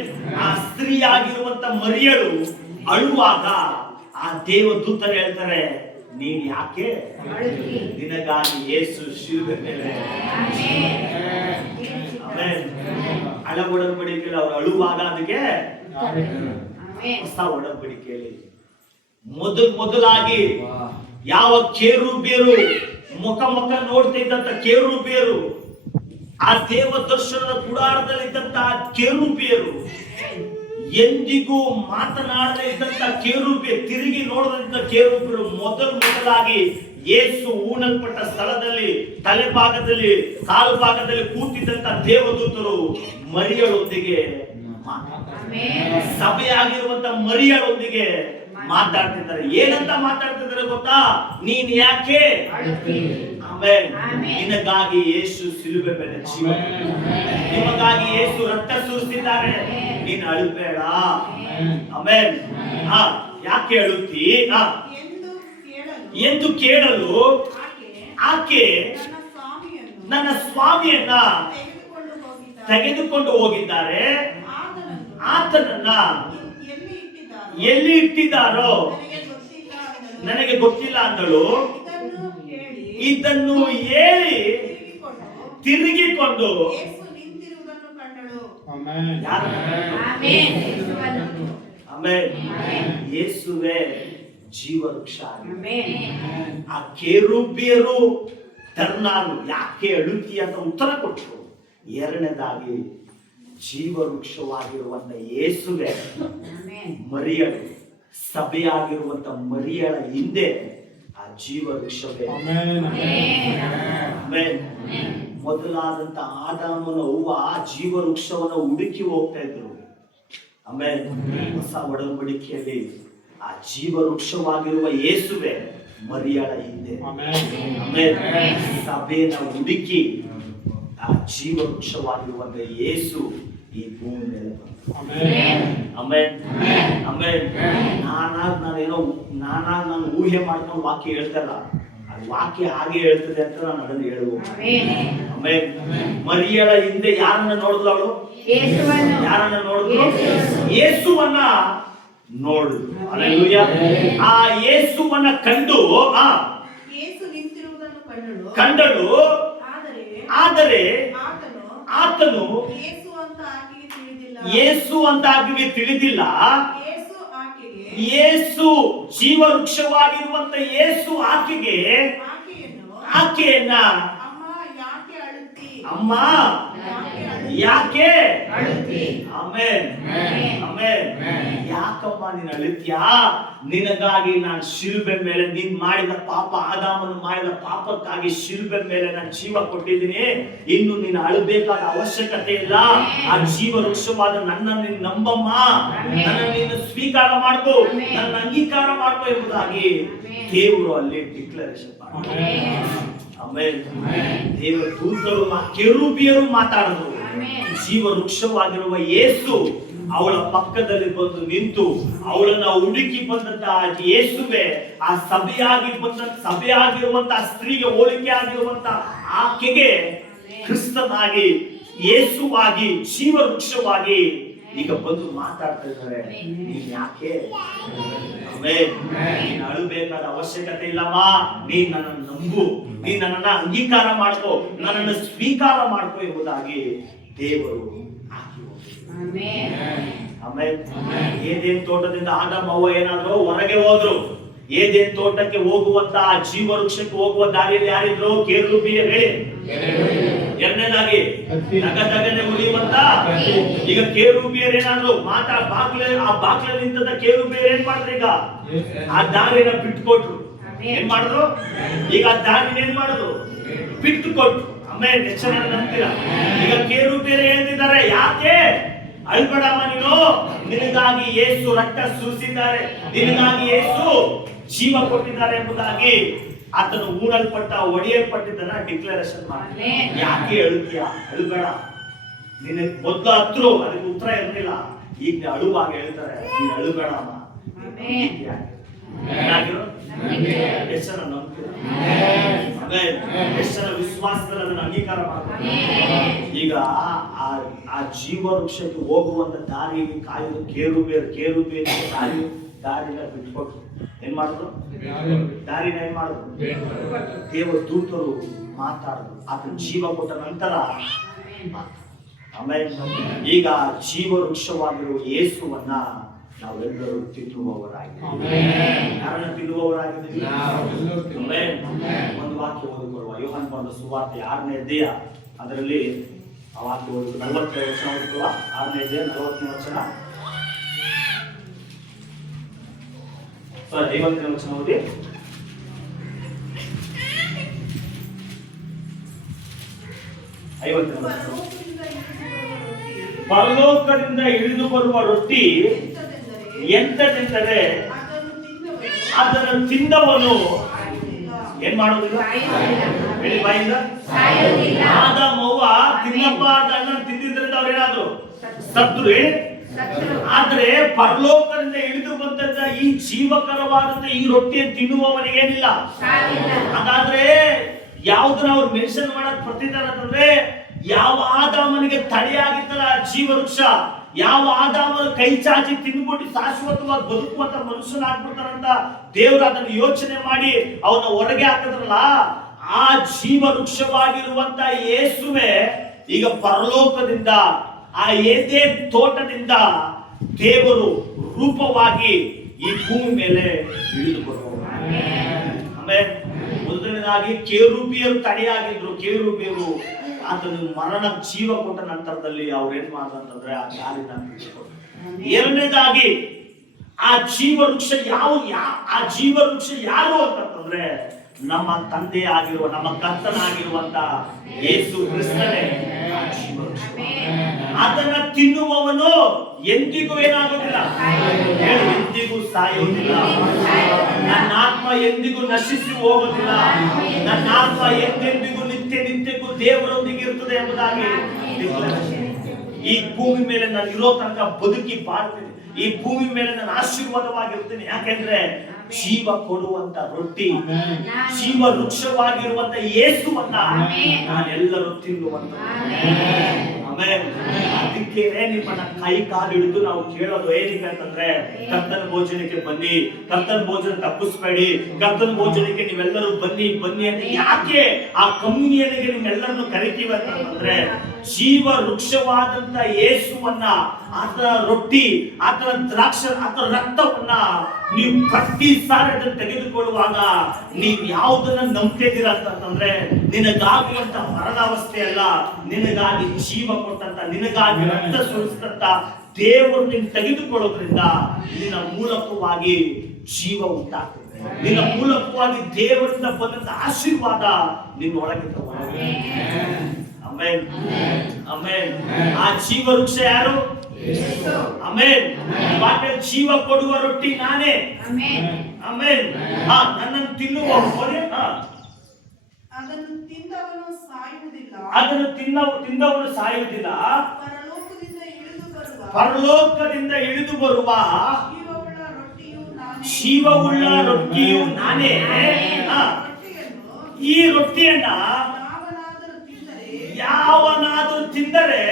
ಆ ಸ್ತ್ರೀ ಆಗಿರುವಂತ ಮರಿಯಳು ಅಳುವಾಗ ಆ ದೇವದೂತರು ಹೇಳ್ತಾರೆ, ನೀನ್ ಯಾಕೆ ನಿನಗಾಗಿ ಯೇಸು ಶಿಲುಬೆ ಮೇಲೆ. ಹಳ ಒಡಂಬಡಿಕೆಯಲ್ಲಿ ಅವ್ರು ಅಳುವಾಗ ಅದಕ್ಕೆ ಹೊಸ ಒಡಂಬಡಿಕೆಯಲ್ಲಿ ಮೊದಲಾಗಿ ಯಾವ ಕೇರುಬಿಯರು ಮುಖ ನೋಡ್ತಿದ್ದಂತ ಕೇರುಬಿಯರು, ಆ ದೇವ ದರ್ಶನದ ಗುಡಾರದಲ್ಲಿದ್ದಂತ ಕೇರುಬಿಯರು, ಎಂದಿಗೂ ಮಾತನಾಡದೇ ಇದ್ದಂತ ಕೇರುಬಿಯರು, ತಿರುಗಿ ನೋಡದಂತ ಕೇರುಬಿಯರು ಮೊದಲಾಗಿ ಯೇಸು ಊಣಲ್ಪಟ್ಟ ಸ್ಥಳದಲ್ಲಿ ತಲೆ ಭಾಗದಲ್ಲಿ ಕಾಲು ಭಾಗದಲ್ಲಿ ಕೂತಿದ್ದಂತ ದೇವದೂತರು ಮರಿಯಳೊಂದಿಗೆ, ಸಭೆಯಾಗಿರುವಂತ ಮರಿಯಳೊಂದಿಗೆ ಮಾತಾಡ್ತಿದ್ದಾರೆ. ಏನಂತ ಮಾತಾಡ್ತಿದ್ದಾರೆ ಗೊತ್ತಾ? ನೀನ್ ಯಾಕೆ? ಆಮೇಲೆ ನಿನಗಾಗಿ ಯೇಸು ಶಿಲುಬೆ ಮೇಲೆ ಜೀವ, ನಿಮಗಾಗಿ ಯೇಸು ರಕ್ತ ಸುರಿಸಿದ್ದಾರೆ, ನೀನು ಅಳಬೇಡ. ಆಮೇಲೆ ಯಾಕೆ ಅಳುತ್ತಿ ಎಂದು ಕೇಳಲು ಆಕೆ ನನ್ನ ಸ್ವಾಮಿಯನ್ನ ತೆಗೆದುಕೊಂಡು ಹೋಗಿದ್ದಾರೆ, ಆತನನ್ನ ಎಲ್ಲಿ ಇಟ್ಟಿದ್ದಾರೋ ನನಗೆ ಗೊತ್ತಿಲ್ಲ ಅಂದಳು. ಇದನ್ನು ಹೇಳಿ ತಿರುಗಿಕೊಂಡು ಯೇಸುವೆ ಜೀವ ವೃಕ್ಷ. ಆ ಕೇರುಬಿಯರು ತರ್ನಾರು ಯಾಕೆ ಅಳುತ್ತಿ ಅಂತ ಉತ್ತರ ಕೊಟ್ಟರು. ಎರಡನೇದಾಗಿ ಜೀವ ವೃಕ್ಷವಾಗಿರುವಂತ ಯೇಸುವೆ ಮರಿಯಳು, ಸಭೆಯಾಗಿರುವಂತ ಮರಿಯಳ ಹಿಂದೆ ಆ ಜೀವ ವೃಕ್ಷವೇ. ಮೊದಲಾದಂತ ಆದಾಮನ ಅವ್ವ ಜೀವ ವೃಕ್ಷವನ್ನ ಹುಡುಕಿ ಹೋಗ್ತಾ ಇದ್ರು. ಆಮೇಲೆ ಹೊಸ ಒಡಂಬಡಿಕೆಯಲ್ಲಿ ಆ ಜೀವ ವೃಕ್ಷವಾಗಿರುವ ಯೇಸುವೆ ಮರಿಯಳ ಹಿಂದೆ. ಆಮೇಲೆ ಸಭೆನ ಹುಡುಕಿ ಆ ಜೀವ ವೃಕ್ಷವಾಗಿರುವಂತ ಯೇಸು ಈ ಭೂಮಿ ಮೇಲೆ ಬಂತು. ನಾನು ಊಹೆ ಮಾಡ್ಕೊಂಡು ವಾಕ್ಯ ಹೇಳ್ತಲ್ಲ, ವಾಕ್ಯ ಹಾಗೆ ಹೇಳ್ತದೆ ಅಂತ ನಾನು ಅದನ್ನು ಹೇಳುವ. ಆಮೇಲೆ ಮರಿಯಳ ಹಿಂದೆ ಯಾರನ್ನ ನೋಡಿದ್ಲು ಅವಳು? ಯಾರನ್ನ ನೋಡಿದ್ಲು? ಯೇಸುವನ್ನ ನೋಡಿದ್ಲು. ಹಲ್ಲೆಲೂಯಾ. ಆ ಯೇಸುವನ್ನ ಕಂಡಳು. ಆದರೆ ಆತನು ಯೇಸು ಅಂತ ಆಕೆಗೆ ತಿಳಿದಿಲ್ಲ. ಯೇಸು ಜೀವ ವೃಕ್ಷವಾಗಿರುವಂತ ಯೇಸು ಆಕೆಯನ್ನ ಅಮ್ಮ ಯಾಕೆ ಆಮೆನ್ ಆಮೆನ್. ಯಾಕಮ್ಮ ನೀನು ಅಳುತ್ತೀಯಾ? ನಿನಗಾಗಿ ನಾನು ಶಿಲುಬೆ ಮೇಲೆ ನೀನ್ ಮಾಡಿದ ಪಾಪ, ಆದಾಮನು ಮಾಡಿದ ಪಾಪಕ್ಕಾಗಿ ಶಿಲುಬೆ ಮೇಲೆ ನಾನು ಜೀವ ಕೊಟ್ಟಿದ್ದೀನಿ. ಇನ್ನು ನೀನು ಅಳಬೇಕಾದ ಅವಶ್ಯಕತೆ ಇಲ್ಲ. ಆ ಜೀವ ವೃಕ್ಷವಾದ ನನ್ನ ನೀನು ನಂಬಮ್ಮ, ನನ್ನ ನೀನು ಸ್ವೀಕಾರ ಮಾಡ್ಕೋ, ನನ್ನ ಅಂಗೀಕಾರ ಮಾಡ್ಕೋ ಎಂಬುದಾಗಿ ದೇವರು ಅಲ್ಲಿ ಡಿಕ್ಲರೇಷನ್ ಮಾಡ್ತಾರೆ. ಆಮೇಲೆ ದೇವರ ದೂತರು ಕೆರೂಬಿಯರು ಮಾತಾಡಿದ್ರು. ಜೀವ ವೃಕ್ಷವಾಗಿರುವ ಯೇಸು ಅವಳ ಪಕ್ಕದಲ್ಲಿ ಬಂದು ನಿಂತು ಅವಳನ್ನ ಹುಡುಕಿ ಬಂದಂತಹ ಯೇಸುವೆ ಆ ಸಭೆಯಾಗಿರುವಂತ ಸ್ತ್ರೀಗೆ ಹೋಲಿಕೆ ಆಗಿರುವಂತ ಆಕೆಗೆ ಕ್ರಿಸ್ತನಾಗಿ, ಯೇಸುವಾಗಿ, ಜೀವ ವೃಕ್ಷವಾಗಿ ಈಗ ಬಂದು ಮಾತಾಡ್ತಾ ಇದ್ದಾರೆ. ನೀನ್ ಯಾಕೆ ನೀನ್ ಅಳಬೇಕಾದ ಅವಶ್ಯಕತೆ ಇಲ್ಲಮ್ಮ. ನೀನ್ ನನ್ನನ್ನು ನಂಬು, ನೀನ್ ನನ್ನನ್ನ ಅಂಗೀಕಾರ ಮಾಡ್ಕೋ, ನನ್ನನ್ನು ಸ್ವೀಕಾರ ಮಾಡ್ಕೋ ಎಂಬುದಾಗಿ ದೇವರು ಹಾಕಿ ಆಮೇಲೆ ಏದೇನ್ ತೋಟದಿಂದ ಆದಾಮ ಅವ್ವ ಏನಾದ್ರು ಹೊರಗೆ ಹೋದ್ರು. ಏದೇನ್ ತೋಟಕ್ಕೆ ಹೋಗುವಂತ ಆ ಜೀವ ವೃಕ್ಷಕ್ಕೆ ಹೋಗುವ ದಾರಿಯಲ್ಲಿ ಯಾರಿದ್ರು? ಕೆರೂಬಿಯರು. ಹೇಳಿ. ಎರಡನೇದಾಗಿ ನಗದಗನೆ ಉಳಿಯುವಂತ ಈಗ ಕೆರೂಬಿಯರು ಏನಾದ್ರು ಆ ಬಾಗಿಲಲ್ಲಿ ನಿಂತ ಕೆರೂಬಿಯರು ಏನ್ ಮಾಡಿದ್ರು? ಈಗ ಆ ದಾರಿನ ಬಿಟ್ಟುಕೊಟ್ರು. ಏನ್ ಮಾಡಿದ್ರು? ಈಗ ಆ ದಾರಿನ ಏನ್ ಮಾಡಿದ್ರು? ಬಿಟ್ಟುಕೊಟ್ರು. ಆಮೇಲೆ ಹೆಚ್ಚನ ನಂಬ್ತೀರ? ಈಗ ಕೆರೂಬಿಯರು ಹೇಳ್ತಿದ್ದಾರೆ, ಯಾಕೆ ಅಳ್ಬೇಡಮ್ಮ ನೀನು, ನಿನಗಾಗಿ ಯೇಸು ರಕ್ತ ಸುರಿಸಿದ್ದಾರೆ, ನಿನಗಾಗಿ ಯೇಸು ಜೀವ ಕೊಟ್ಟಿದ್ದಾರೆ ಎಂಬುದಾಗಿ ಆತನು ಊರಲ್ಪಟ್ಟ ಒಡೆಯಲ್ಪಟ್ಟಿದ್ದನ್ನ ಡಿಕ್ಲರೇಷನ್ ಮಾಡಿ. ಯಾಕೆ ಅಳುತ್ತೀಯ? ಅಳ್ಬೇಡ. ನಿನ್ನ ಮೊದಲು ಹತ್ರು ಅದಕ್ಕೆ ಉತ್ತರ ಇರಲಿಲ್ಲ. ಈಗ ಅಳುವಾಗ ಹೇಳ್ತಾರೆ, ನೀನು ಅಳುಬೇಡ ಅಮ್ಮ. ಎಷ್ಟು ಜನ ನಂಬ್ತೀರ? ಎಷ್ಟು ಜನ ವಿಶ್ವಾಸದಲ್ಲಿ ಅದನ್ನು ಅಂಗೀಕಾರ ಮಾಡ್ತಾರೆ? ಈಗ ಆ ಜೀವ ವೃಕ್ಷಕ್ಕೆ ಹೋಗುವಂತ ದಾರಿಗೆ ಕಾಯುವುದು ಕೇರುಬೇರು ದಾರಿನ ಬಿಟ್ಕೊಟ್ರು. ಏನ್ ಮಾಡಿದ್ರು? ದಾರಿನ ಏನ್ ಮಾಡಿದ್ರು? ದೇವರ ದೂತರು ಮಾತಾಡಿದ್ರು. ಆತನ ಜೀವ ಕೊಟ್ಟ ನಂತರ ಆಮೇಲೆ ಈಗ ಜೀವ ವೃಕ್ಷವಾಗಿರುವ ಯೇಸುವನ್ನ ನಾವೆಲ್ಲರೂ ತಿನ್ನುವವರಾಗಿದ್ದೀವಿ. ಯಾರನ್ನ ತಿನ್ನುವವರಾಗಿದ್ದೀವಿ? ಒಂದು ವಾಕ್ಯ ಓದಿಕೊಳ್ಳುವ. ಯೋಹಾನ ಬರೆದ ಸುವಾರ್ತೆ 6ನೇ ಅಧ್ಯಾಯ, ಅದರಲ್ಲಿ ಆ ವಾಕ್ಯ ಓದಿ 40ನೇ ವಚನ ಓದಿಕೊಳ್ಳುವ. 6ನೇ ಅಧ್ಯಾಯ 40ನೇ ವಚನ, 50ನೇ ವಚನ ಓದಿ. ಪರಲೋಕದಿಂದ ಇಳಿದು ಬರುವ ರೊಟ್ಟಿ ಎಂತದೆಂದರೆ ಅದನ್ನು ತಿಂದವನು ಏನ್ ಮಾಡೋದಿಲ್ಲ? ಆದಾಮವ್ವ ತಿನ್ನಬಾರ್ದ ತಿಂದಿದ್ರಿಂದ ಅವ್ರೇನಾದ್ರು ಸತ್ರು. ಆದ್ರೆ ಪರಲೋಕದಿಂದ ಇಳಿದು ಬಂದಂತ ಈ ಜೀವಕರವಾದಂತ ಈ ರೊಟ್ಟಿಯನ್ನು ತಿನ್ನುವವನಿಗೇನಿಲ್ಲ. ಹಾಗಾದ್ರೆ ಯಾವುದನ್ನ ಅವ್ರು ಮೆನ್ಷನ್ ಮಾಡಕ್ ಬರ್ತಿದ್ದಾರೆ ಅಂತಂದ್ರೆ, ಯಾವ ಆದಾಮನಿಗೆ ತಡೆಯಾಗಿತ್ತಲ್ಲ ಜೀವ ವೃಕ್ಷ, ಯಾವ ಆದಾಮನ ಕೈ ಚಾಚಿ ತಿನ್ಬಿಟ್ಟು ಶಾಶ್ವತವಾಗಿ ಬದುಕುವಂತ ಮನುಷ್ಯನಾಗ್ಬಿಡ್ತಾರಂತ ದೇವರು ಅದನ್ನು ಯೋಚನೆ ಮಾಡಿ ಅವನ ಹೊರಗೆ ಹಾಕಿದ್ರಲ್ಲ, ಆ ಜೀವ ವೃಕ್ಷವಾಗಿರುವಂತ ಯೇಸುವೆ ಈಗ ಪರಲೋಕದಿಂದ ಆ ಏದೇನ್ ತೋಟದಿಂದ ದೇವರು ರೂಪವಾಗಿ ಈ ಭೂಮಿ ಮೇಲೆ ಇಳಿದು ಬರುವರು. ಆಮೇಲೆ ಮೊದಲನೇದಾಗಿ ಕೆರೂಬಿಯರು ತಡೆಯಾಗಿದ್ರು. ಕೆರೂಬಿಯರು ಆತನು ಮರಣ ಜೀವ ಕೊಟ್ಟ ನಂತರದಲ್ಲಿ ಅವ್ರು ಏನ್ ಮಾಡ್ದಂತಂದ್ರೆ ಆ ದಾರಿನ ಬಿಟ್ಟುಕೊಟ್ರು. ಎರಡನೇದಾಗಿ ಆ ಜೀವ ವೃಕ್ಷ ಆ ಜೀವ ವೃಕ್ಷ ಯಾರು ಅಂತಂದ್ರೆ ನಮ್ಮ ತಂದೆ ಆಗಿರುವ, ನಮ್ಮ ಕರ್ತನಾಗಿರುವಂತ ಯೇಸು ಕ್ರಿಸ್ತನೇ ಆ ಜೀವ ವೃಕ್ಷ. ಅದನ್ನ ತಿನ್ನುವವನು ಎಂದಿಗೂ ಏನಾಗೋದಿಲ್ಲ, ಎಂದಿಗೂ ಸಾಯುವುದಿಲ್ಲ. ನನ್ನ ಆತ್ಮ ಎಂದಿಗೂ ನಶಿಸಿ ಹೋಗೋದಿಲ್ಲ. ನನ್ನ ಆತ್ಮ ಎಂದೆಂದಿಗೂ ನಿತ್ಯಕ್ಕೂ ದೇವರೊಂದಿಗೆ ಇರ್ತದೆ ಎಂಬುದಾಗಿ ಈ ಭೂಮಿ ಮೇಲೆ ನಾನು ಇರೋ ತನಕ ಬದುಕಿ ಬಾಳ್ತೀನಿ. ಈ ಭೂಮಿ ಮೇಲೆ ನಾನು ಆಶೀರ್ವಾದವಾಗಿರ್ತೀನಿ. ಯಾಕೆಂದ್ರೆ ಜೀವ ಕೊಡುವಂತ ರೊಟ್ಟಿ, ಜೀವ ವೃಕ್ಷವಾಗಿರುವಂತ ಯೇಸುವನ್ನ ನಾನೆಲ್ಲರೂ ತಿನ್ನುವಂತ ಆಮೆನ್. ಅದಕ್ಕೆ ನಿಮ್ಮನ್ನ ಕೈ ಕಾಲು ಹಿಡಿದು ನಾವು ಕೇಳೋದು ಏನಕ್ಕೆ ಅಂತಂದ್ರೆ, ಕರ್ತನ ಭೋಜನಕ್ಕೆ ಬನ್ನಿ, ಕರ್ತನ ಭೋಜನ ತಪ್ಪಿಸ್ಬೇಡಿ, ಕರ್ತನ ಭೋಜನಕ್ಕೆ ನೀವೆಲ್ಲರೂ ಬನ್ನಿ ಬನ್ನಿ ಅಂತ ಯಾಕೆ ಆ ಕಮ್ಯುನಿಯನ್ಗೆ ನಿಮ್ಮೆಲ್ಲರನ್ನು ಕರಿತೀವಿ ಅಂತಂದ್ರೆ, ಜೀವ ವೃಕ್ಷವಾದಂತ ಯೇಸುವನ್ನ, ಆತನ ರೊಟ್ಟಿ, ಆತನ ದ್ರಾಕ್ಷ, ಆತನ ರಕ್ತವನ್ನ ನೀವು ಪ್ರತಿ ಸಾರಿ ಅದನ್ನು ತೆಗೆದುಕೊಳ್ಳುವಾಗ ನೀವು ಯಾವುದನ್ನ ನಂಬ್ತಿದ್ದೀರ ಅಂತಂದ್ರೆ, ನಿನಗಾಗುವಂತ ಮರಣಾವಸ್ಥೆ ಅಲ್ಲ, ನಿನಗಾಗಿ ಜೀವ ಕೊಟ್ಟಂತ, ನಿನಗಾಗಿ ರಕ್ತ ಸುರಿಸಿದಂತ ದೇವರು ನೀನು ತೆಗೆದುಕೊಳ್ಳೋದ್ರಿಂದ ನಿನ್ನ ಮೂಲಕವಾಗಿ ಜೀವ ಉಂಟಾಗ್ತದೆ, ನಿನ್ನ ಮೂಲಕವಾಗಿ ದೇವರಿಂದ ಬಂದಂತ ಆಶೀರ್ವಾದ ನಿನ್ನೊಳಗೆ ತಗೊಂಡು. Amen, amen. ಆ ಜೀವ ವೃಕ್ಷ ಯಾರು? ಆಮೆನ್. ಜೀವ ಕೊಡುವ ರೊಟ್ಟಿ ನಾನೇ. ಆಮೆನ್. ನನ್ನನ್ನು ತಿನ್ನುವವನು ಅದನ್ನು ತಿಂದವನು ಸಾಯುವುದಿಲ್ಲ, ಪರಲೋಕದಿಂದ ಇಳಿದು ಬರುವ ಜೀವವುಳ್ಳ ರೊಟ್ಟಿಯು ನಾನೇ. ಈ ರೊಟ್ಟಿಯನ್ನ ಯಾವನಾದರೂ ತಿಂದರೆ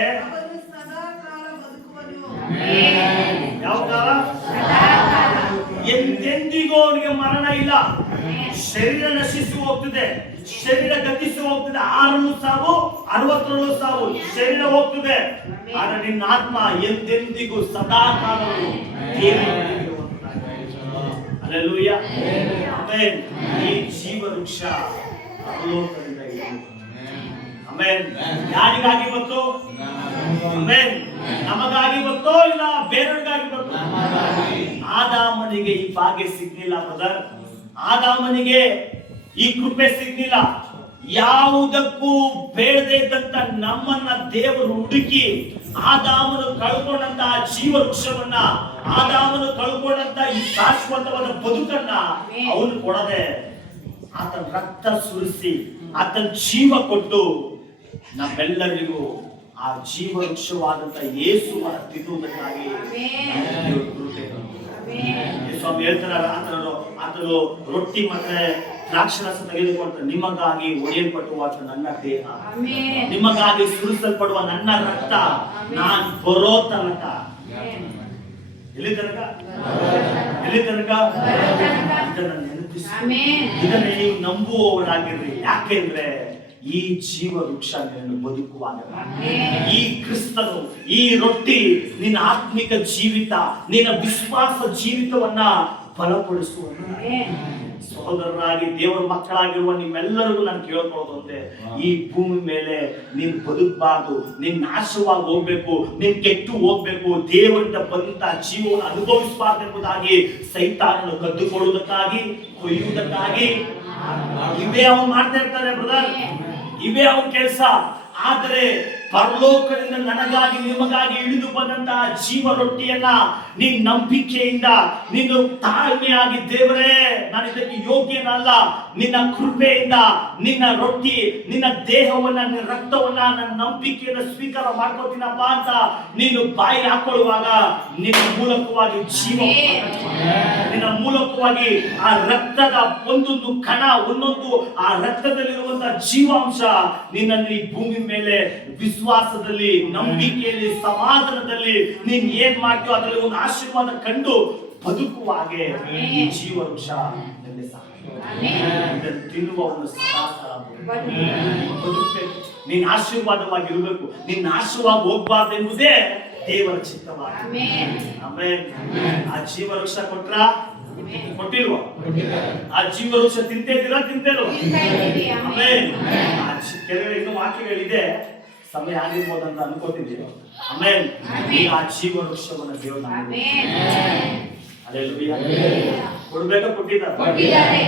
ಯಾವ ಕಾಲ? ಎಂದೆಂದಿಗೂ ಅವನಿಗೆ ಮರಣ ಇಲ್ಲ. ಶರೀರ ನಶಿಸಿ ಹೋಗ್ತದೆ, ಶರೀರ ಗತಿಸಿ ಹೋಗ್ತದೆ, 6 ಸಾವು 60 ಸಾವು, ಶರೀರ ಹೋಗ್ತದೆ. ಆದ್ರೆ ನಿನ್ನ ಆತ್ಮ ಎಂದೆಂದಿಗೂ ಸದಾ ಕಾಲವು ದೇವರೊಂದಿಗೆ ಹಲ್ಲೆಲೂಯಾ. ಆಮೆನ್. ಈ ಜೀವ ವೃಕ್ಷ ಪರಲೋಕದಿಂದ ಇದೆ. ಆಮೆನ್. ಯಾರಿಗಾಗಿ ಬಂತು? ಆಮೆನ್. ನಮಗಾಗಿ ಬಂತೋ ಇಲ್ಲ ಬೇರೆಯವರಿಗಾಗಿ ಬಂತು? ಆದಾಮನಿಗೆ ಈ ಭಾಗ್ಯ ಸಿಗ್ಲಿಲ್ಲ ಬ್ರದರ್, ಆದಾಮನಿಗೆ ಈ ಕೃಪೆ ಸಿಗ್ಲಿಲ್ಲ. ಯಾವುದಕ್ಕೂ ಬೇಡದೇ ಇದ್ದಂತ ನಮ್ಮನ್ನ ದೇವರು ಹುಡುಕಿ ಆದಾಮನು ಕಳ್ಕೊಂಡಂತ ಜೀವ ವೃಕ್ಷವನ್ನ, ಆದಾಮನು ಕಳ್ಕೊಂಡಂತ ಈ ಶಾಶ್ವತವಾದ ಬದುಕನ್ನ ಅವನು ಕೊಡದೆ ಆತನ ರಕ್ತ ಸುರಿಸಿ ಆತನ ಜೀವ ಕೊಟ್ಟು ನಮ್ಮೆಲ್ಲರಿಗೂ ಆ ಜೀವ ವೃಕ್ಷವಾದಂತ ಯೇಸುವನ್ನ ತಿನ್ನುವುದಕ್ಕಾಗಿ ಸ್ವಾಮಿ ಹೇಳ್ತಾರೆ, ಆತನು ರೊಟ್ಟಿ ಮತ್ತೆ ದ್ರಾಕ್ಷರಸ ತೆಗೆದುಕೊಂಡು ನಿಮಗಾಗಿ ಒಡೆಯಲ್ಪಟ್ಟುವ ನನ್ನ ದೇಹ, ನಿಮಗಾಗಿ ಸುರಿಸಲ್ಪಡುವ ನನ್ನ ರಕ್ತ ನಾನು ಬರೋ ತನಕ. ಎಲ್ಲಿ ತನಕ? ಎಲ್ಲಿ ತನಕ? ಇದನ್ನ ನೆನಪಿಸಿ, ಇದನ್ನ ನೀವು ನಂಬುವವರಾಗಿರ್ರಿ. ಯಾಕೆಂದ್ರೆ ಈ ಜೀವ ವೃಕ್ಷ ನಿನ್ನನ್ನು ಬದುಕುವಾಗ, ಈ ಕ್ರಿಸ್ತನು, ಈ ರೊಟ್ಟಿ ನಿನ್ನ ಆತ್ಮಿಕ ಜೀವಿತ, ನಿನ್ನ ವಿಶ್ವಾಸ ಜೀವಿತವನ್ನ ಬಲಪಡಿಸುವ ಸಹೋದರರಾಗಿ ದೇವರ ಮಕ್ಕಳಾಗಿರುವ ನಿಮ್ಮೆಲ್ಲರಿಗೂ ನಾನು ಕೇಳ್ಕೊಳ್ಳೋದು ಒಂದೇ, ಈ ಭೂಮಿ ಮೇಲೆ ನೀನ್ ಬದುಕಬಾರ್ದು, ನೀನ್ ನಾಶವಾಗಿ ಹೋಗ್ಬೇಕು, ನೀನ್ ಕೆಟ್ಟು ಹೋಗ್ಬೇಕು, ದೇವರಿಂದ ಬಂದಂತ ಜೀವವನ್ನು ಅನುಭವಿಸಬಾರ್ದು ಎಂಬುದಾಗಿ ಸೈತಾನನು ಕದ್ದುಕೊಳ್ಳುವುದಕ್ಕಾಗಿ, ಕೊಯ್ಯುವುದಕ್ಕಾಗಿ ಇವೇ ಅವನು ಮಾಡ್ತಾ ಇರ್ತಾರೆ ಬ್ರದರ್, ಇವೇ ಅವನ ಕೆಲಸ. ಆದರೆ ಪರಲೋಕದಿಂದ ನನಗಾಗಿ ನಿಮಗಾಗಿ ಇಳಿದು ಬಂದಂತಹ ಜೀವ ರೊಟ್ಟಿಯನ್ನ ನೀನ್ ನಂಬಿಕೆಯಿಂದ, ನೀನು ತಾಳ್ಮೆಯಾಗಿ ದೇವರೇ ನಾನು ಇದಕ್ಕೆ ಯೋಗ್ಯನಲ್ಲ, ನಿನ್ನ ಕೃಪೆಯಿಂದ ನಿನ್ನ ರೊಟ್ಟಿ, ನಿನ್ನ ದೇಹವನ್ನ, ನಿನ್ನ ರಕ್ತವನ್ನ ನನ್ನ ನಂಬಿಕೆಯನ್ನು ಸ್ವೀಕಾರ ಮಾಡ್ಕೋತೀನಪ್ಪ ಅಂತ ನೀನು ಬಾಯಿ ಹಾಕೊಳ್ಳುವಾಗ ನಿನ್ನ ಮೂಲಕವಾಗಿ ಜೀವ, ನಿನ್ನ ಮೂಲಕವಾಗಿ ಆ ರಕ್ತದ ಒಂದೊಂದು ಕಣ, ಒಂದೊಂದು ಆ ರಕ್ತದಲ್ಲಿರುವಂತಹ ಜೀವಾಂಶ ನಿನ್ನನ್ನು ಈ ಭೂಮಿ ಮೇಲೆ ವಿಶ್ವಾಸದಲ್ಲಿ, ನಂಬಿಕೆಯಲ್ಲಿ, ಸಮಾಧಾನದಲ್ಲಿ ನೀನ್ ಏನ್ ಮಾಡ್ತೀವೋ ಅದರಲ್ಲಿ ಒಂದು ಆಶೀರ್ವಾದ ಕಂಡು ಬದುಕುವಾಗೆ ಈ ಜೀವ ವೃಕ್ಷ ತಿನ್ನುವವನು ಸದಾಕಾಲ ಬದುಕಬೇಕು. ನೀನ್ ಆಶೀರ್ವಾದವಾಗಿರ್ಬೇಕು, ನೀನ್ ನಾಶವಾಗಿ ಹೋಗ್ಬಾರ್ದು ಎಂಬುದೇ ದೇವರ ಚಿತ್ತವಾಗಿ. ಆಮೇಲೆ ಆ ಜೀವ ವೃಕ್ಷ ಕೊಟ್ರ ಕೊಟ್ಟಿಲ್ವಾ? ಆ ಜೀವ ವೃಕ್ಷ ತಿಂತೇ ಇದ್ದೀರಾ? ತಿಂತೇಲ್ವಾ? ಆಮೇಲೆ ಕೆಲವೇ ಇನ್ನು ವಾಕ್ಯಗಳಿದೆ, ಸಮಯ ಆಗಿರ್ಬೋದು ಅಂತ ಅನ್ಕೋತಿದ್ದೀವಿ. ಆಮೇಲೆ ಈಗ ಆ ಜೀವ ವೃಕ್ಷವನ್ನು ದೇವರು ಕೊಡ್ಬೇಕಾ? ಕೊಟ್ಟಿದ್ದಾರೆ.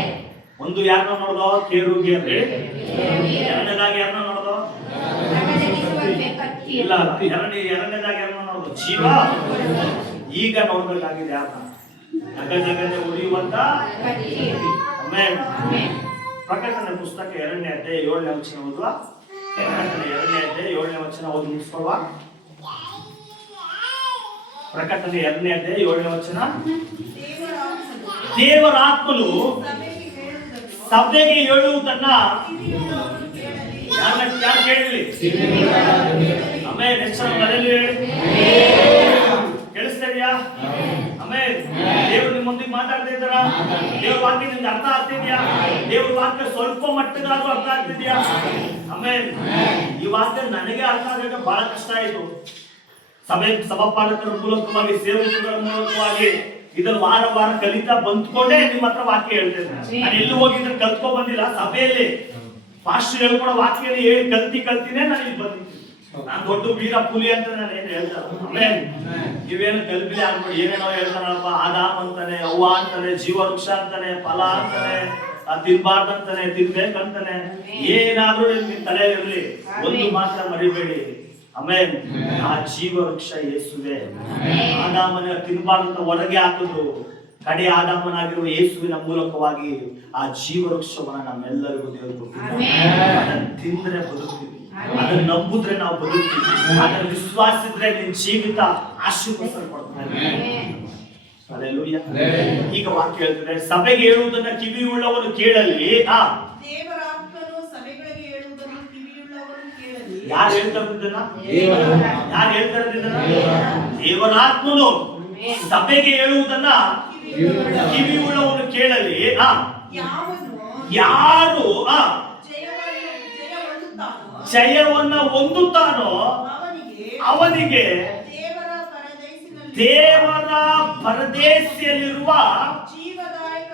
ಒಂದು ಯಾರನ್ನ ನೋಡ್ದೋ? ಕೇರುಗೆ ಅಂದ್ರೆ. ಎರಡನೇದಾಗಿ ಯಾರನ್ನ ನೋಡ್ದೋ? ಇಲ್ಲ, ಎರಡನೇದಾಗಿ ಯಾರನ್ನ ನೋಡ್ದೋ? ಜೀವ. ಈಗ ನೋಡ್ಬೇಕಾಗಿದೆ ಯಾರನ್ನ? ಜಗಜಗನೆ ಉಳಿಯುವಂತ. ಆಮೇಲೆ ಪ್ರಕಟಣೆ ಪುಸ್ತಕ 2ನೇ ಅಧ್ಯಾಯ 7ನೇ ವಚನ ಓದುವ. ಪ್ರಕಟಣೆ 2ನೇ ಅಧ್ಯಾಯ 7ನೇ ವಚನ ಓದಿ ಮುಗಿಸ್ಕೊಳ್ವಾ? ಪ್ರಕಟಣೆ 2ನೇ ಅಧ್ಯಾಯ 7ನೇ ವಚನ. ದೇವರ ಆತ್ಮನು ಸಭೆಗೆ ಹೇಳುವುದನ್ನ ಯಾರು ಕೇಳಲಿ? ಆಮೇಲೆ ಆಮೇಲೆ ನೆಕ್ಸ್ಟ್ ಮನೆಯಲ್ಲಿ ಕೇಳಿಸ್ತಾ ಇದೆಯಾ? ಆಮೇಲೆ ದೇವರು ನಿಮ್ಮೊಂದಿಗೆ ಮಾತಾಡ್ತಾ ಇದ್ದಾರ? ದೇವ್ರ ವಾಕ್ಯ ನಿಮ್ಗೆ ಅರ್ಥ ಆಗ್ತಿದ್ಯಾ? ದೇವ್ರ ವಾಕ್ಯ ಸ್ವಲ್ಪ ಮಟ್ಟದಾದ್ರೂ ಅರ್ಥ ಆಗ್ತಿದ್ಯಾ? ಆಮೇಲೆ ಈ ವಾಕ್ಯ ನನಗೆ ಅರ್ಥ ಆಗಕ್ಕೆ ಬಹಳ ಕಷ್ಟ ಆಯ್ತು. ಸಭಾಪಾಲಕರ ಮೂಲಕವಾಗಿ, ಸೇವಕರ ಮೂಲಕವಾಗಿ ಇದನ್ನು ವಾರ ವಾರ ಕಲಿತಾ ಬಂದ್ಕೊಂಡೇ ನಿಮ್ಮ ಹತ್ರ ವಾಕ್ಯ ಹೇಳ್ತೇನೆ. ನಾನು ಎಲ್ಲೂ ಹೋಗಿದ್ರೆ ಕಲ್ತ್ಕೊಂಡ್ ಬಂದಿಲ್ಲ. ಸಭೆಯಲ್ಲಿ ಫಾಸ್ಟ್ ಹೇಳ್ಕೊಡೋ ವಾಕ್ಯ ಹೇಳಿ ಕಲ್ತಿನೇ ನಾನು ಇಲ್ಲಿ ಬಂದಿದ್ದೀನಿ. ನಾನು ದೊಡ್ಡ ವೀರ ಪುಲಿ ಅಂತ ನಾನು ಏನು ಹೇಳ್ತಾರೆ. ಆಮೇಲೆ ನೀವೇನು ಕಲ್ಪಿಲಿ ಆಗ್ಬಿಡಿ, ಏನೇನೋ ಹೇಳ್ತಾನಪ್ಪ. ಆದಾಮ್ ಅಂತಾನೆ, ಅವ್ವ ಅಂತಾನೆ, ಜೀವವೃಕ್ಷ ಅಂತಾನೆ, ಫಲ ಅಂತಾನೆ, ತಿನ್ಬಾರ್ದಂತಾನೆ, ತಿನ್ಬೇಕಂತಾನೆ. ಏನಾದ್ರೂ ನಿಮ್ ತಲೆ ಇರಲಿ, ಒಂದು ಮಾತ್ರ ಮರಿಬೇಡಿ. ಆಮೇಲೆ ಆ ಜೀವವೃಕ್ಷ ಯೇಸುವೆ. ಆದಾಮನ ತಿನ್ಬಾರ್ದಂತ ಹೊರಗೆ ಹಾಕಿದ್ರು. ಕಡೆ ಆದಾಮನಾಗಿರುವ ಯೇಸುವಿನ ಮೂಲಕವಾಗಿ ಆ ಜೀವವೃಕ್ಷವನ್ನ ನಮ್ಮೆಲ್ಲರಿಗೂ ದೇವರು ಕೊಟ್ಟಿದ್ದಾರೆ. ಅದನ್ನ ತಿಂದ್ರೆ ಬದುಕ್ತೀವಿ, ಅದನ್ನ ನಂಬುದ್ರೆ ನಾವು ಬದುಕ್ತೀವಿ, ಅದನ್ನ ವಿಶ್ವಾಸಿದ್ರೆ ನಿನ್ ಜೀವಿತ ಆಶೀರ್ವದಿಸಲ್ಪಡ್ತಾರೆ. ಈಗ ವಾಕ್ಯ ಹೇಳ್ತಾರೆ, ಸಭೆಗೆ ಹೇಳುವುದನ್ನ ಕಿವಿಯುಳ್ಳವನು ಕೇಳಲಿ. ದೇವರ ಆತ್ಮನು ಸಭೆಗಳಿಗೆ ಹೇಳುವುದನ್ನು ಕಿವಿಯುಳ್ಳವನು ಕೇಳಲಿ. ಯಾರು ಹೇಳ್ತಾರೆ ಇದನ್ನ? ಯಾರು ಹೇಳ್ತಾರೆ ಇದನ್ನ? ದೇವರ ಆತ್ಮನು ಸಭೆಗೆ ಹೇಳುವುದನ್ನ ಕಿವಿಯುಳ್ಳವನು ಕೇಳಲಿ. ಯಾರು ಜಯವನ್ನ ಹೊಂದುತ್ತಾನೋ ಅವನಿಗೆ ದೇವರ ಪರದೇಶಿಯಲ್ಲಿರುವ ಜೀವದಾಯಕ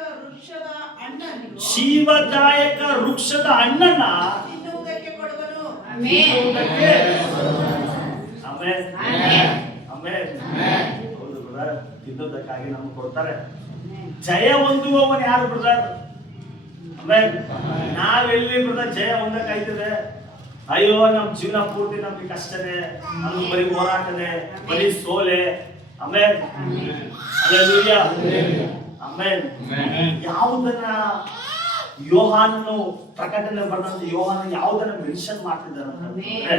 ವೃಕ್ಷದ ಹಣ್ಣನ್ನ ತಿನ್ನುವುದಕ್ಕೆ ಕೊಡುವನು. ಹೌದು ಬ್ರದರ್, ತಿನ್ನೋದಕ್ಕಾಗಿ ನಮ್ಗೆ ಕೊಡ್ತಾರೆ. ಜಯ ಹೊಂದುವವನು ಯಾರು ಬ್ರದರ್? ಆಮೇಲೆ ನಾವೆಲ್ಲಿ ಬ್ರದರ್ ಜಯ ಹೊಂದಕ್ಕಾಯ್ತದೆ? ಅಯ್ಯೋ, ನಮ್ ಜೀವನ ಪೂರ್ತಿ ನಮ್ಗೆ ಕಷ್ಟನೇ, ನಮ್ಗೆ ಬರೀ ಹೋರಾಟನೇ, ಬರೀ ಸೋಲೆ. ಆಮೇಲೆ ಆಮೇಲೆ ಯಾವುದನ್ನ ಯೋಹಾನನು ಪ್ರಕಟಣೆ ಬರೆದಂತ ಯೋಹಾನ ಯಾವುದನ್ನ ಮೆನ್ಷನ್ ಮಾಡ್ತಿದ್ದಾರೆ ಅಂತಂದ್ರೆ,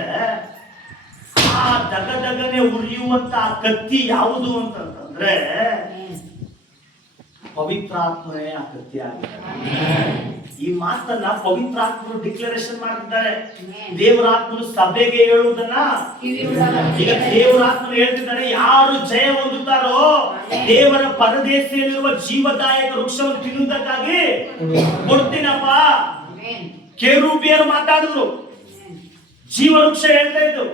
ಆ ದಗದಗನೆ ಉರಿಯುವಂತ ಕತ್ತಿ ಯಾವುದು ಅಂತಂದ್ರೆ ಪವಿತ್ರಾತ್ಮನೇ ಆ ಕತ್ತಿ ಆಗಿದೆ. ಈ ಮಾತನ್ನ ಪವಿತ್ರಾತ್ಮರು ಡಿಕ್ಲರೇಷನ್ ಮಾಡ್ತಿದ್ದಾರೆ. ದೇವರಾತ್ಮನು ಸಭೆಗೆ ಹೇಳುವುದನ್ನ ಈಗ ದೇವರಾತ್ಮನು ಹೇಳ್ತಿದ್ದಾರೆ, ಯಾರು ಜಯ ಹೊಂದುತ್ತಾರೋ ದೇವರ ಪರದೇಶಿಯಲ್ಲಿರುವ ಜೀವದಾಯಕ ವೃಕ್ಷವನ್ನು ತಿನ್ನುವುದಕ್ಕಾಗಿ ಕೊಡ್ತೀನಪ್ಪ. ಕೆರೂಬಿಯರು ಮಾತಾಡಿದ್ರು, ಜೀವ ವೃಕ್ಷ ಹೇಳ್ತಾ ಇದ್ರು.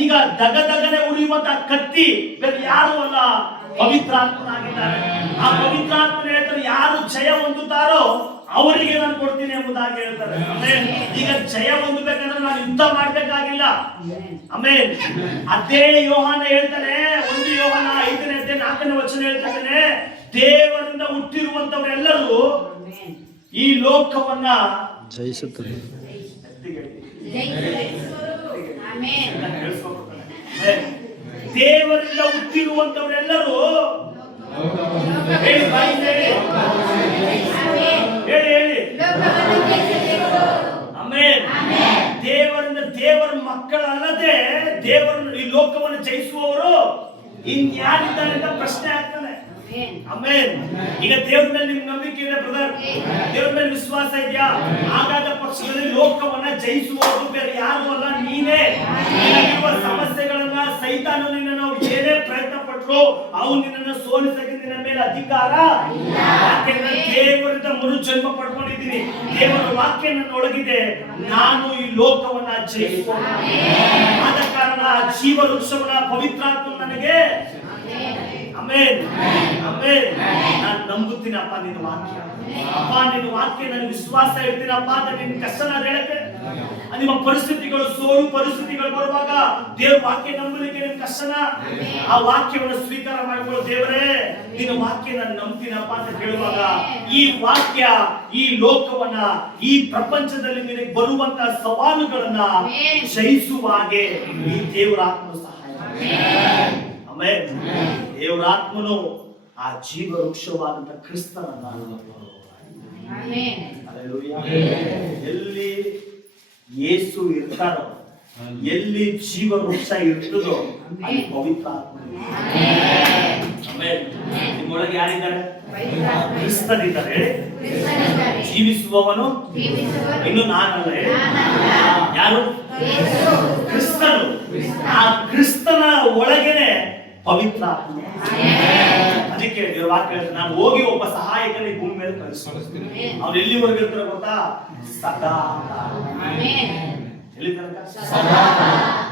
ಈಗ ದಗದಗನೆ ಉರಿಯುವಂತ ಕತ್ತಿ ಬೇರೆ ಯಾರು ಅಲ್ಲ, ಪವಿತ್ರಾತ್ಮನಾಗಿದ್ದಾರೆ. ಆ ಪವಿತ್ರಾತ್ಮನ ಹೇಳ್ತಾರೆ, ಯಾರು ಜಯ ಹೊಂದುತ್ತಾರೋ ಅವರಿಗೆ ನಾನು ಕೊಡ್ತೀನಿ ಎಂಬುದಾಗಿ ಹೇಳ್ತಾರೆ. ಈಗ ಜಯ ಹೊಂದಬೇಕಂದ್ರೆ ನಾನು ಯುದ್ಧ ಮಾಡ್ಬೇಕಾಗಿಲ್ಲ. ಆಮೇಲೆ ಅದೇ ಯೋಹಾನ ಹೇಳ್ತಾನೆ, 1 ಯೋಹಾನ 5ನೇ ಅಧ್ಯಾಯ 4ನೇ ವಚನ ಹೇಳ್ತಾನೆ, ದೇವರಿಂದ ಹುಟ್ಟಿರುವಂತವರೆಲ್ಲರೂ ಈ ಲೋಕವನ್ನ ಜಯಿಸುತ್ತಾರೆ. ದೇವರಿಂದ ಹುಟ್ಟಿರುವಂತವರೆಲ್ಲರೂ ಹೇಳಿ ಆಮೇಲೆ ದೇವರಿಂದ ದೇವರ ಮಕ್ಕಳಲ್ಲದೆ ದೇವರನ್ನು ಈ ಲೋಕವನ್ನು ಜಯಿಸುವವರು ಇನ್ಯಾರಿದ್ದಾರೆ ಅಂತ ಪ್ರಶ್ನೆ ಆಗ್ತಾನೆ. ಆಮೇಲೆ ಈಗ ದೇವರ ಮೇಲೆ ನಿಮ್ಗೆ ನಂಬಿಕೆ ಇದೆ ಬ್ರದರ್, ದೇವರ ಮೇಲೆ ವಿಶ್ವಾಸ ಇದೆಯಾ? ಆಗಾಗ ಪಕ್ಷದಲ್ಲಿ ಲೋಕವನ್ನ ಜಯಿಸುವವರು ಬೇರೆ ಯಾರು ಅಲ್ಲ, ನೀನೇ. ನಿನಗಿರುವ ಸಮಸ್ಯೆಗಳನ್ನ ಸೈತಾನ ನಿನ್ನನ್ನು ಏನೇ ಪ್ರಯತ್ನ ಪಟ್ಟರು ಅವು ನಿನ್ನನ್ನು ಸೋಲಿಸಕ್ಕೆ ನಿನ್ನ ಮೇಲೆ ಅಧಿಕಾರ. ಯಾಕೆಂದ್ರೆ ದೇವರಿಂದ ಮರುಜನ್ಮ ಪಡ್ಕೊಂಡಿದ್ದೀನಿ, ದೇವರ ವಾಕ್ಯ ನನ್ನ ಒಳಗಿದೆ, ನಾನು ಈ ಲೋಕವನ್ನ ಜಯಿಸುವ. ಆದ ಕಾರಣ ಜೀವ ವೃಕ್ಷವನ್ನ ಪವಿತ್ರಾತ್ಮ ನನಗೆ. ಆಮೇಲೆ ಆಮೇಲೆ ನಾನು ನಂಬುತ್ತೀನಪ್ಪ ನಿನ್ನ ವಾಕ್ಯ. ಅಪ್ಪ ನಿನ್ನ ವಾಕ್ಯ ನನ್ನ ವಿಶ್ವಾಸ ಇಡ್ತೀನಪ್ಪ ಅಂತ ನಿನ್ನ ಕಷ್ಟ ನಾನು ಹೇಳಕ್ಕೆ. ನಿಮ್ಮ ಪರಿಸ್ಥಿತಿಗಳು ಸೋಲು ಪರಿಸ್ಥಿತಿಗಳು ಬರುವಾಗ ದೇವ್ರ ವಾಕ್ಯ ನಂಬಲಿಕ್ಕೆ ನಿಮ್ ಕಷ್ಟನ. ಆ ವಾಕ್ಯವನ್ನು ಸ್ವೀಕಾರ ಮಾಡಿಕೊಳ್ಳೋ, ದೇವರೇ ನಿನ್ನ ವಾಕ್ಯ ನಾನು ನಂಬ್ತೀನಪ್ಪ ಅಂತ ಹೇಳುವಾಗ ಈ ವಾಕ್ಯ ಈ ಲೋಕವನ್ನ ಈ ಪ್ರಪಂಚದಲ್ಲಿ ನಿನಗೆ ಬರುವಂತ ಸವಾಲುಗಳನ್ನ ಜಯಿಸುವ ಹಾಗೆ ಈ ದೇವರ ಆತ್ಮ ಸಹಾಯ. ಆಮೇಲೆ ದೇವರಾತ್ಮನು ಆ ಜೀವ ವೃಕ್ಷವಾದಂತ ಕ್ರಿಸ್ತನನ್ನ ಎಲ್ಲಿ ಯೇಸು ಇರ್ತಾರೋ, ಎಲ್ಲಿ ಜೀವ ವೃಕ್ಷ ಇರ್ತದೋ ಅಲ್ಲಿ ಪವಿತ್ರ ಆತ್ಮ. ಆಮೇಲೆ ನಿಮ್ಮೊಳಗೆ ಯಾರಿದ್ದಾರೆ? ಕ್ರಿಸ್ತನಿದ್ದಾರೆ. ಜೀವಿಸುವವನು ಇನ್ನು ನಾನಲ್ಲ, ಯಾರು? ಕ್ರಿಸ್ತನು. ಆ ಪವಿತ್ರ ಆತ್ಮ. ಅದಕ್ಕೆ ದೇವ್ರ ವಾಕ್ಯ ಹೇಳ್ತಾರೆ, ನಾನು ಹೋಗಿ ಒಬ್ಬ ಸಹಾಯಕನ ಈ ಭೂಮಿ ಮೇಲೆ ಕಳಿಸ್ತೀನಿ. ಅವ್ರು ಎಲ್ಲಿವರೆಗೂ ಇರ್ತಾರೆ ಗೊತ್ತಾ? ಸದಾ. ಎಲ್ಲಿ ತನಕ?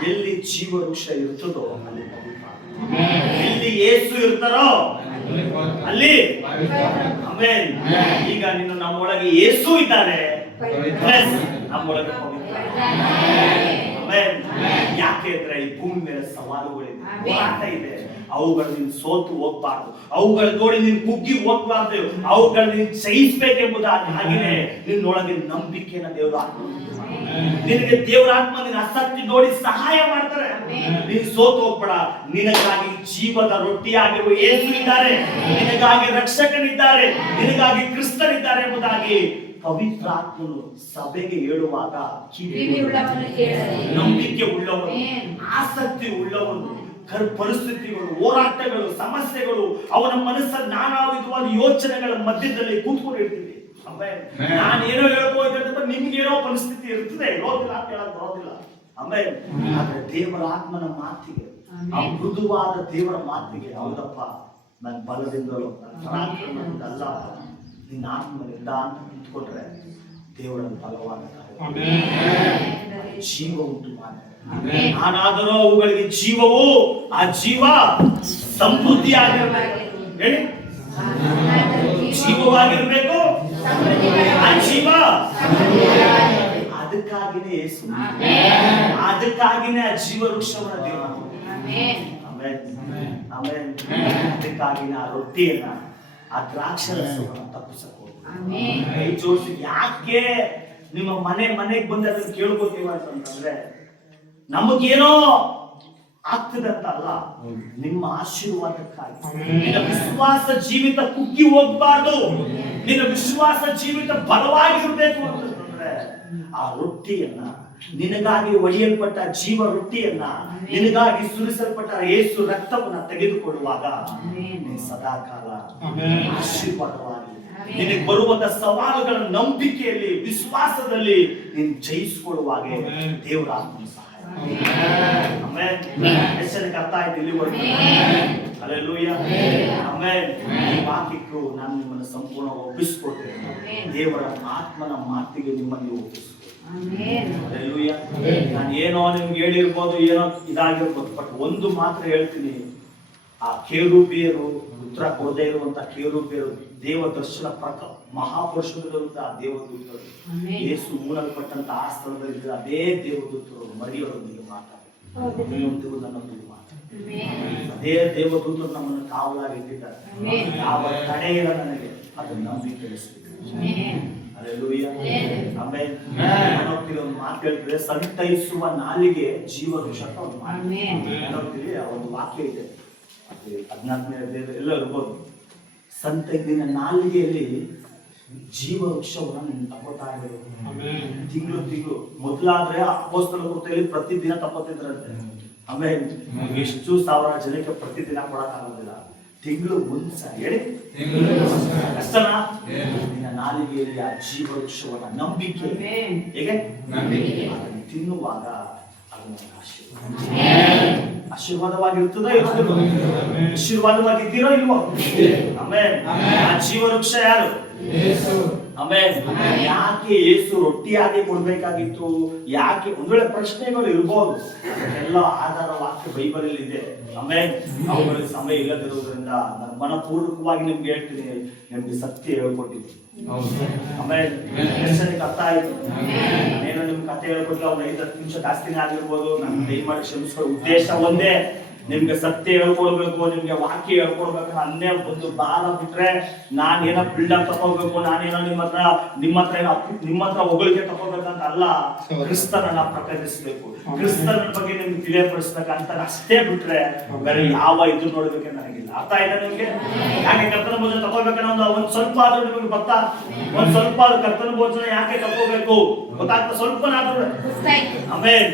ಎಲ್ಲಿ ಜೀವ ವೃಕ್ಷ ಇರ್ತದೋ ಅಲ್ಲಿ ಪವಿತ್ರ ಆತ್ಮ. ಎಲ್ಲಿ ಯೇಸು ಇರ್ತಾರೋ ಅಲ್ಲಿ ಆಮೆನ್. ಈಗ ನೀನು ನಮ್ಮೊಳಗೆ ಯೇಸು ಇದ್ದಾರೆ, ನಮ್ಮೊಳಗೆ ಪವಿತ್ರ ಆಮೆನ್. ಯಾಕೆ ಅಂದ್ರೆ ಈ ಭೂಮಿ ಮೇಲೆ ಸವಾಲುಗಳಿದೆ, ಹೋರಾಟ ಇದೆ. ಅವುಗಳು ನೀನು ಸೋತು ಹೋಗ್ಬಾರ್ದು, ಅವುಗಳ ನೋಡಿ ನೀನು ಕುಗ್ಗಿ ಹೋಗ್ಬಾರ್ದು, ಅವುಗಳು ನೀನು ಜಯಿಸ್ಬೇಕೆಂಬುದಾಗಿ. ಹಾಗೆಯೇ ನಿನ್ನೊಳಗೆ ನಂಬಿಕೆನ ದೇವರ ಆತ್ಮ, ನಿನಗೆ ದೇವರ ಆತ್ಮ ನಿನ್ನ ಆಸಕ್ತಿ ನೋಡಿ ಸಹಾಯ ಮಾಡ್ತಾರೆ. ನೀನು ಸೋತು ಹೋಗ್ಬೇಡ. ನಿನಗಾಗಿ ಜೀವದ ರೊಟ್ಟಿಯಾಗಿರುವ ಯೇಸು ಇದ್ದಾರೆ, ನಿನಗಾಗಿ ರಕ್ಷಕನಿದ್ದಾರೆ, ನಿನಗಾಗಿ ಕ್ರಿಸ್ತನಿದ್ದಾರೆ ಎಂಬುದಾಗಿ ಪವಿತ್ರ ಆತ್ಮನು ಸಭೆಗೆ ಹೇಳುವಾಗ ನಂಬಿಕೆ ಉಳ್ಳವನು, ಆಸಕ್ತಿ ಉಳ್ಳವನು, ಪರಿಸ್ಥಿತಿಗಳು, ಹೋರಾಟಗಳು, ಸಮಸ್ಯೆಗಳು, ಅವನ ಮನಸ್ಸಲ್ಲಿ ನಾನಾ ವಿಧವಾದ ಯೋಚನೆಗಳ ಮಧ್ಯದಲ್ಲಿ ಕೂತ್ಕೊಂಡು ಇರ್ತೀವಿ. ನಾನೇನೋ ಹೇಳ್ಬೋದು, ನಿಮ್ಗೇನೋ ಪರಿಸ್ಥಿತಿ ಇರ್ತದೆ, ಇರೋದಿಲ್ಲ ಅಂತ ಹೇಳಕ್ ಬರೋದಿಲ್ಲ. ಆಮೇಲೆ ಆದ್ರೆ ದೇವರ ಆತ್ಮನ ಮಾತಿಗೆ, ಆ ಮೃದುವಾದ ದೇವರ ಮಾತಿಗೆ, ಹೌದಪ್ಪ ನನ್ನ ಬಲದಿಂದಲೋ ನನ್ನ ಪರಾಕ್ರಮದಿಂದ ಅಲ್ಲ, ನಿನ್ನ ಆತ್ಮನಿಂದ ಅಂತ ನಿಂತ್ಕೊಂಡ್ರೆ ದೇವರ ಬಲವಾದ ಜೀವ ಉಂಟು ಮಾಡಿ. ನಾನಾದರೂ ಅವುಗಳಿಗೆ ಜೀವವು, ಆ ಜೀವ ಸಮೃದ್ಧಿಯಾಗಿರ್ಬೇಕು. ಹೇಳಿ, ಜೀವವಾಗಿರ್ಬೇಕು, ಆ ಜೀವ. ಅದಕ್ಕಾಗಿನೇ ಯೇಸು, ಅದಕ್ಕಾಗಿನೇ ಆ ಜೀವ ವೃಕ್ಷವನ್ನ ದೇವ. ಆಮೇಲೆ ಅದಕ್ಕಾಗಿನ ಆ ರೊಟ್ಟಿಯನ್ನ, ಆ ದ್ರಾಕ್ಷರಸವನ್ನ ತಪ್ಪಿಸಬಹುದು. ಕೈ ಜೋಡಿಸಿ ಯಾಕೆ ನಿಮ್ಮ ಮನೆಗೆ ಬಂದ ಅದನ್ನು ಕೇಳ್ಕೊತೀವ ಅಂತಂದ್ರೆ, ನಮಗೇನೋ ಆಗ್ತದೆ ಅಂತ ಅಲ್ಲ, ನಿಮ್ಮ ಆಶೀರ್ವಾದಕ್ಕಾಗಿ. ನಿನ್ನ ವಿಶ್ವಾಸ ಜೀವಿತ ಕುಗ್ಗಿ ಹೋಗ್ಬಾರ್ದು, ನಿನ್ನ ವಿಶ್ವಾಸ ಜೀವಿತ ಬಲವಾಗಿರ್ಬೇಕು ಅಂತಂದ್ರೆ ಆ ರೊಟ್ಟಿಯನ್ನ, ನಿನಗಾಗಿ ಒಡೆಯಲ್ಪಟ್ಟ ಜೀವ ರೊಟ್ಟಿಯನ್ನ, ನಿನಗಾಗಿ ಸುರಿಸಲ್ಪಟ್ಟ ಯೇಸು ರಕ್ತವನ್ನ ತೆಗೆದುಕೊಳ್ಳುವಾಗ ನೀನು ಸದಾಕಾಲ ಆಶೀರ್ವಾದವಾಗಿ, ನಿನಗೆ ಬರುವಂತ ಸವಾಲುಗಳ ನಂಬಿಕೆಯಲ್ಲಿ, ವಿಶ್ವಾಸದಲ್ಲಿ ನೀನು ಜಯಿಸಿಕೊಳ್ಳುವಾಗ ದೇವರ ಆತ್ಮನ ಸಹಾಯ. ಆಮೆನ್. ಎಷ್ಟಕ್ಕೆ ಅರ್ಥ ಆಯ್ತು ಇಲ್ಲಿವರೆಗೂ? ಹಲ್ಲೆಲೂಯಾ. ಆಮೆನ್. ಈ ವಾಕ್ಯಕ್ಕೂ ನಾನು ನಿಮ್ಮನ್ನು ಸಂಪೂರ್ಣ ಒಪ್ಪಿಸಿಕೊಡ್ತೇನೆ. ದೇವರ ಆತ್ಮನ ಮಾತಿಗೆ ನಿಮ್ಮನ್ನು ಒಪ್ಪಿಸಿಕೊಡ್ತೇನೆ. ಹಲ್ಲೆಲೂಯಾ. ನಾನು ಏನೋ ನಿಮ್ಗೆ ಹೇಳಿರ್ಬೋದು, ಏನೋ ಇದಾಗಿರ್ಬೋದು, ಬಟ್ ಒಂದು ಮಾತ್ರ ಹೇಳ್ತೀನಿ, ಆ ಕೇರೂಬಿಯರು, ಉತ್ತರ ಕೊಡದೇ ಇರುವಂತ ಕೇರೂಬಿಯರು, ದೇವ ದರ್ಶನ ಮಹಾಪುರುಷರುವಂತಹ ದೇವದೂತರು, ಯೇಸು ಮೂಡಲ್ಪಟ್ಟಂತ ಆ ಸ್ಥಳದಲ್ಲಿ ಅದೇ ದೇವದೂತರು ಮರಿಯವರೊಂದಿಗೆ ಮಾತಾಡಿದ್ರು. ನನ್ನೊಂದಿಗೆ ಮಾತಾಡಿದ್ರು. ಅದೇ ದೇವದೂತರು ನಮ್ಮನ್ನು ಕಾವಲಾಗಿ ಇಟ್ಟಿದ್ದಾರೆ. ಯಾವ ತಡೆ ಇಲ್ಲ ನನಗೆ, ಅದನ್ನು ನಂಬಿ ತಿಳಿಸ್ಬೇಕು. ಹಲ್ಲೆಲೂಯಾ. ಆಮೆನ್. ಒಂದು ಮಾತು ಹೇಳ್ತಾರೆ, ಸಂತೈಸುವ ನಾಲಿಗೆ ಜೀವ ವೃಕ್ಷ ಅಂತ ಒಂದು ಮಾತು. ಒಂದು ವಾಕ್ಯ ಇದೆ, 14ನೇ ಎಲ್ಲ ಇರ್ಬೋದು. ಸಂತೈದಿನ ನಾಲಿಗೆಯಲ್ಲಿ ಜೀವ ವೃಕ್ಷವನ್ನು ನೀನು ತಗೋತಾ ಇರಬೇಕು. ತಿಂಗಳು ಮೊದಲಾದ್ರೆ ಅಪೊಸ್ತಲರ ಕೃತ್ಯದಲ್ಲಿ ಪ್ರತಿದಿನ ತಗೋತಿದ್ರಂತೆ. ಆಮೇಲೆ ಎಷ್ಟು ಸಾವಿರ ಜನಕ್ಕೆ ಪ್ರತಿದಿನ ಕೊಡಕ್ಕಾಗೋದಿಲ್ಲ, ತಿಂಗಳು ಒಂದ್ಸಲ. ಹೇಳಿ, ಕಷ್ಟನಾ? ನಿನ್ನ ನಾಲಿಗೆಯಲ್ಲಿ ಆ ಜೀವ ವೃಕ್ಷವನ್ನ, ನಂಬಿಕೆ, ಹೇಗೆ ಅದನ್ನು ತಿನ್ನುವಾಗ ಅದು ಆಶೀರ್ವಾದವಾಗಿರ್ತದೋ ಇರೋದಿಲ್ಲ? ಆಶೀರ್ವಾದವಾಗಿದ್ದೀರೋ ಇಲ್ವೋ? ಆಮೆನ್. ಆ ಜೀವ ವೃಕ್ಷ ಯಾರು? ಆಮೆನ್. ಯಾಕೆ ಯೇಸು ರೊಟ್ಟಿಯಾಗಿ ಕೊಡ್ಬೇಕಾಗಿತ್ತು? ಯಾಕೆ? ಒಂದ್ ವೇಳೆ ಪ್ರಶ್ನೆಗಳು ಇರ್ಬೋದು, ಎಲ್ಲ ಆಧಾರ ವಾಕ್ಯ ಬೈಬಲ್ ಅಲ್ಲಿ ಇದೆ. ಆಮೆನ್. ಅವುಗಳಿಗೆ ಸಮಯ ಇಲ್ಲದಿರುವುದರಿಂದ ನಾನು ಮನಪೂರ್ವಕವಾಗಿ ನಿಮ್ಗೆ ಹೇಳ್ತೀನಿ, ನಿಮ್ಗೆ ಸತ್ಯ ಹೇಳ್ಕೊಟ್ಟಿದ್ದೀನಿ. ಆಮೇಲೆ ಅರ್ಥ ಆಯ್ತು. ನಾನೇನೋ ನಿಮ್ ಕಥೆ ಹೇಳ್ಕೊಟ್ಟಿಲ್ಲ, ಒಂದು 5-10 ನಿಮಿಷ ಜಾಸ್ತಿನೇ ಆಗಿರ್ಬೋದು. ನಾನು ದಯಮಾಡಿ ಕ್ಷಮಿಸ್ಕೊಳ್ಳೋ ಉದ್ದೇಶ ಒಂದೇ, ನಿಮ್ಗೆ ಸತ್ಯ ಹೇಳ್ಕೊಡ್ಬೇಕು, ನಿಮ್ಗೆ ವಾಕ್ಯ ಹೇಳ್ಕೊಡ್ಬೇಕು. ಅನ್ನೇ ಒಂದು ಬಾಲ ಬಿಟ್ರೆ ನಾನೇನೋ ಬಿಲ್ಡಪ್ ತಗೋಬೇಕು, ನಾನೇನೋ ನಿಮ್ಮ ಹತ್ರ ಹೊಗಳಿಕೆ ತಗೋಬೇಕಂತ ಅಲ್ಲ. ಕ್ರಿಸ್ತನನ್ನ ಪ್ರಕಟಿಸ್ಬೇಕು, ಕ್ರಿಸ್ತನ ಬಗ್ಗೆ ನಿಮ್ಗೆ ತಿಳಿಯಪಡಿಸ್ಬೇಕಂತ ಅಷ್ಟೇ ಬಿಟ್ರೆ ಬೇರೆ ಯಾವ ಇದು ನೋಡ್ಬೇಕೆ ನನಗಿಲ್ಲ. ಅರ್ಥ ಆಯ್ತಾ ನಿಮ್ಗೆ? ಯಾಕೆ ಕರ್ತನ ಭೋಜನ ತಗೋಬೇಕನ್ನೋ ಒಂದ್ ಸ್ವಲ್ಪ ಆದ್ರೂ ನಿಮಗೆ ಗೊತ್ತಾ? ಒಂದ್ ಸ್ವಲ್ಪ ಕರ್ತನ ಭೋಜನ ಯಾಕೆ ತಗೋಬೇಕು ಗೊತ್ತಾಗ್ತಾ? ಸ್ವಲ್ಪನಾದ್ರೂ ಆಮೇಲೆ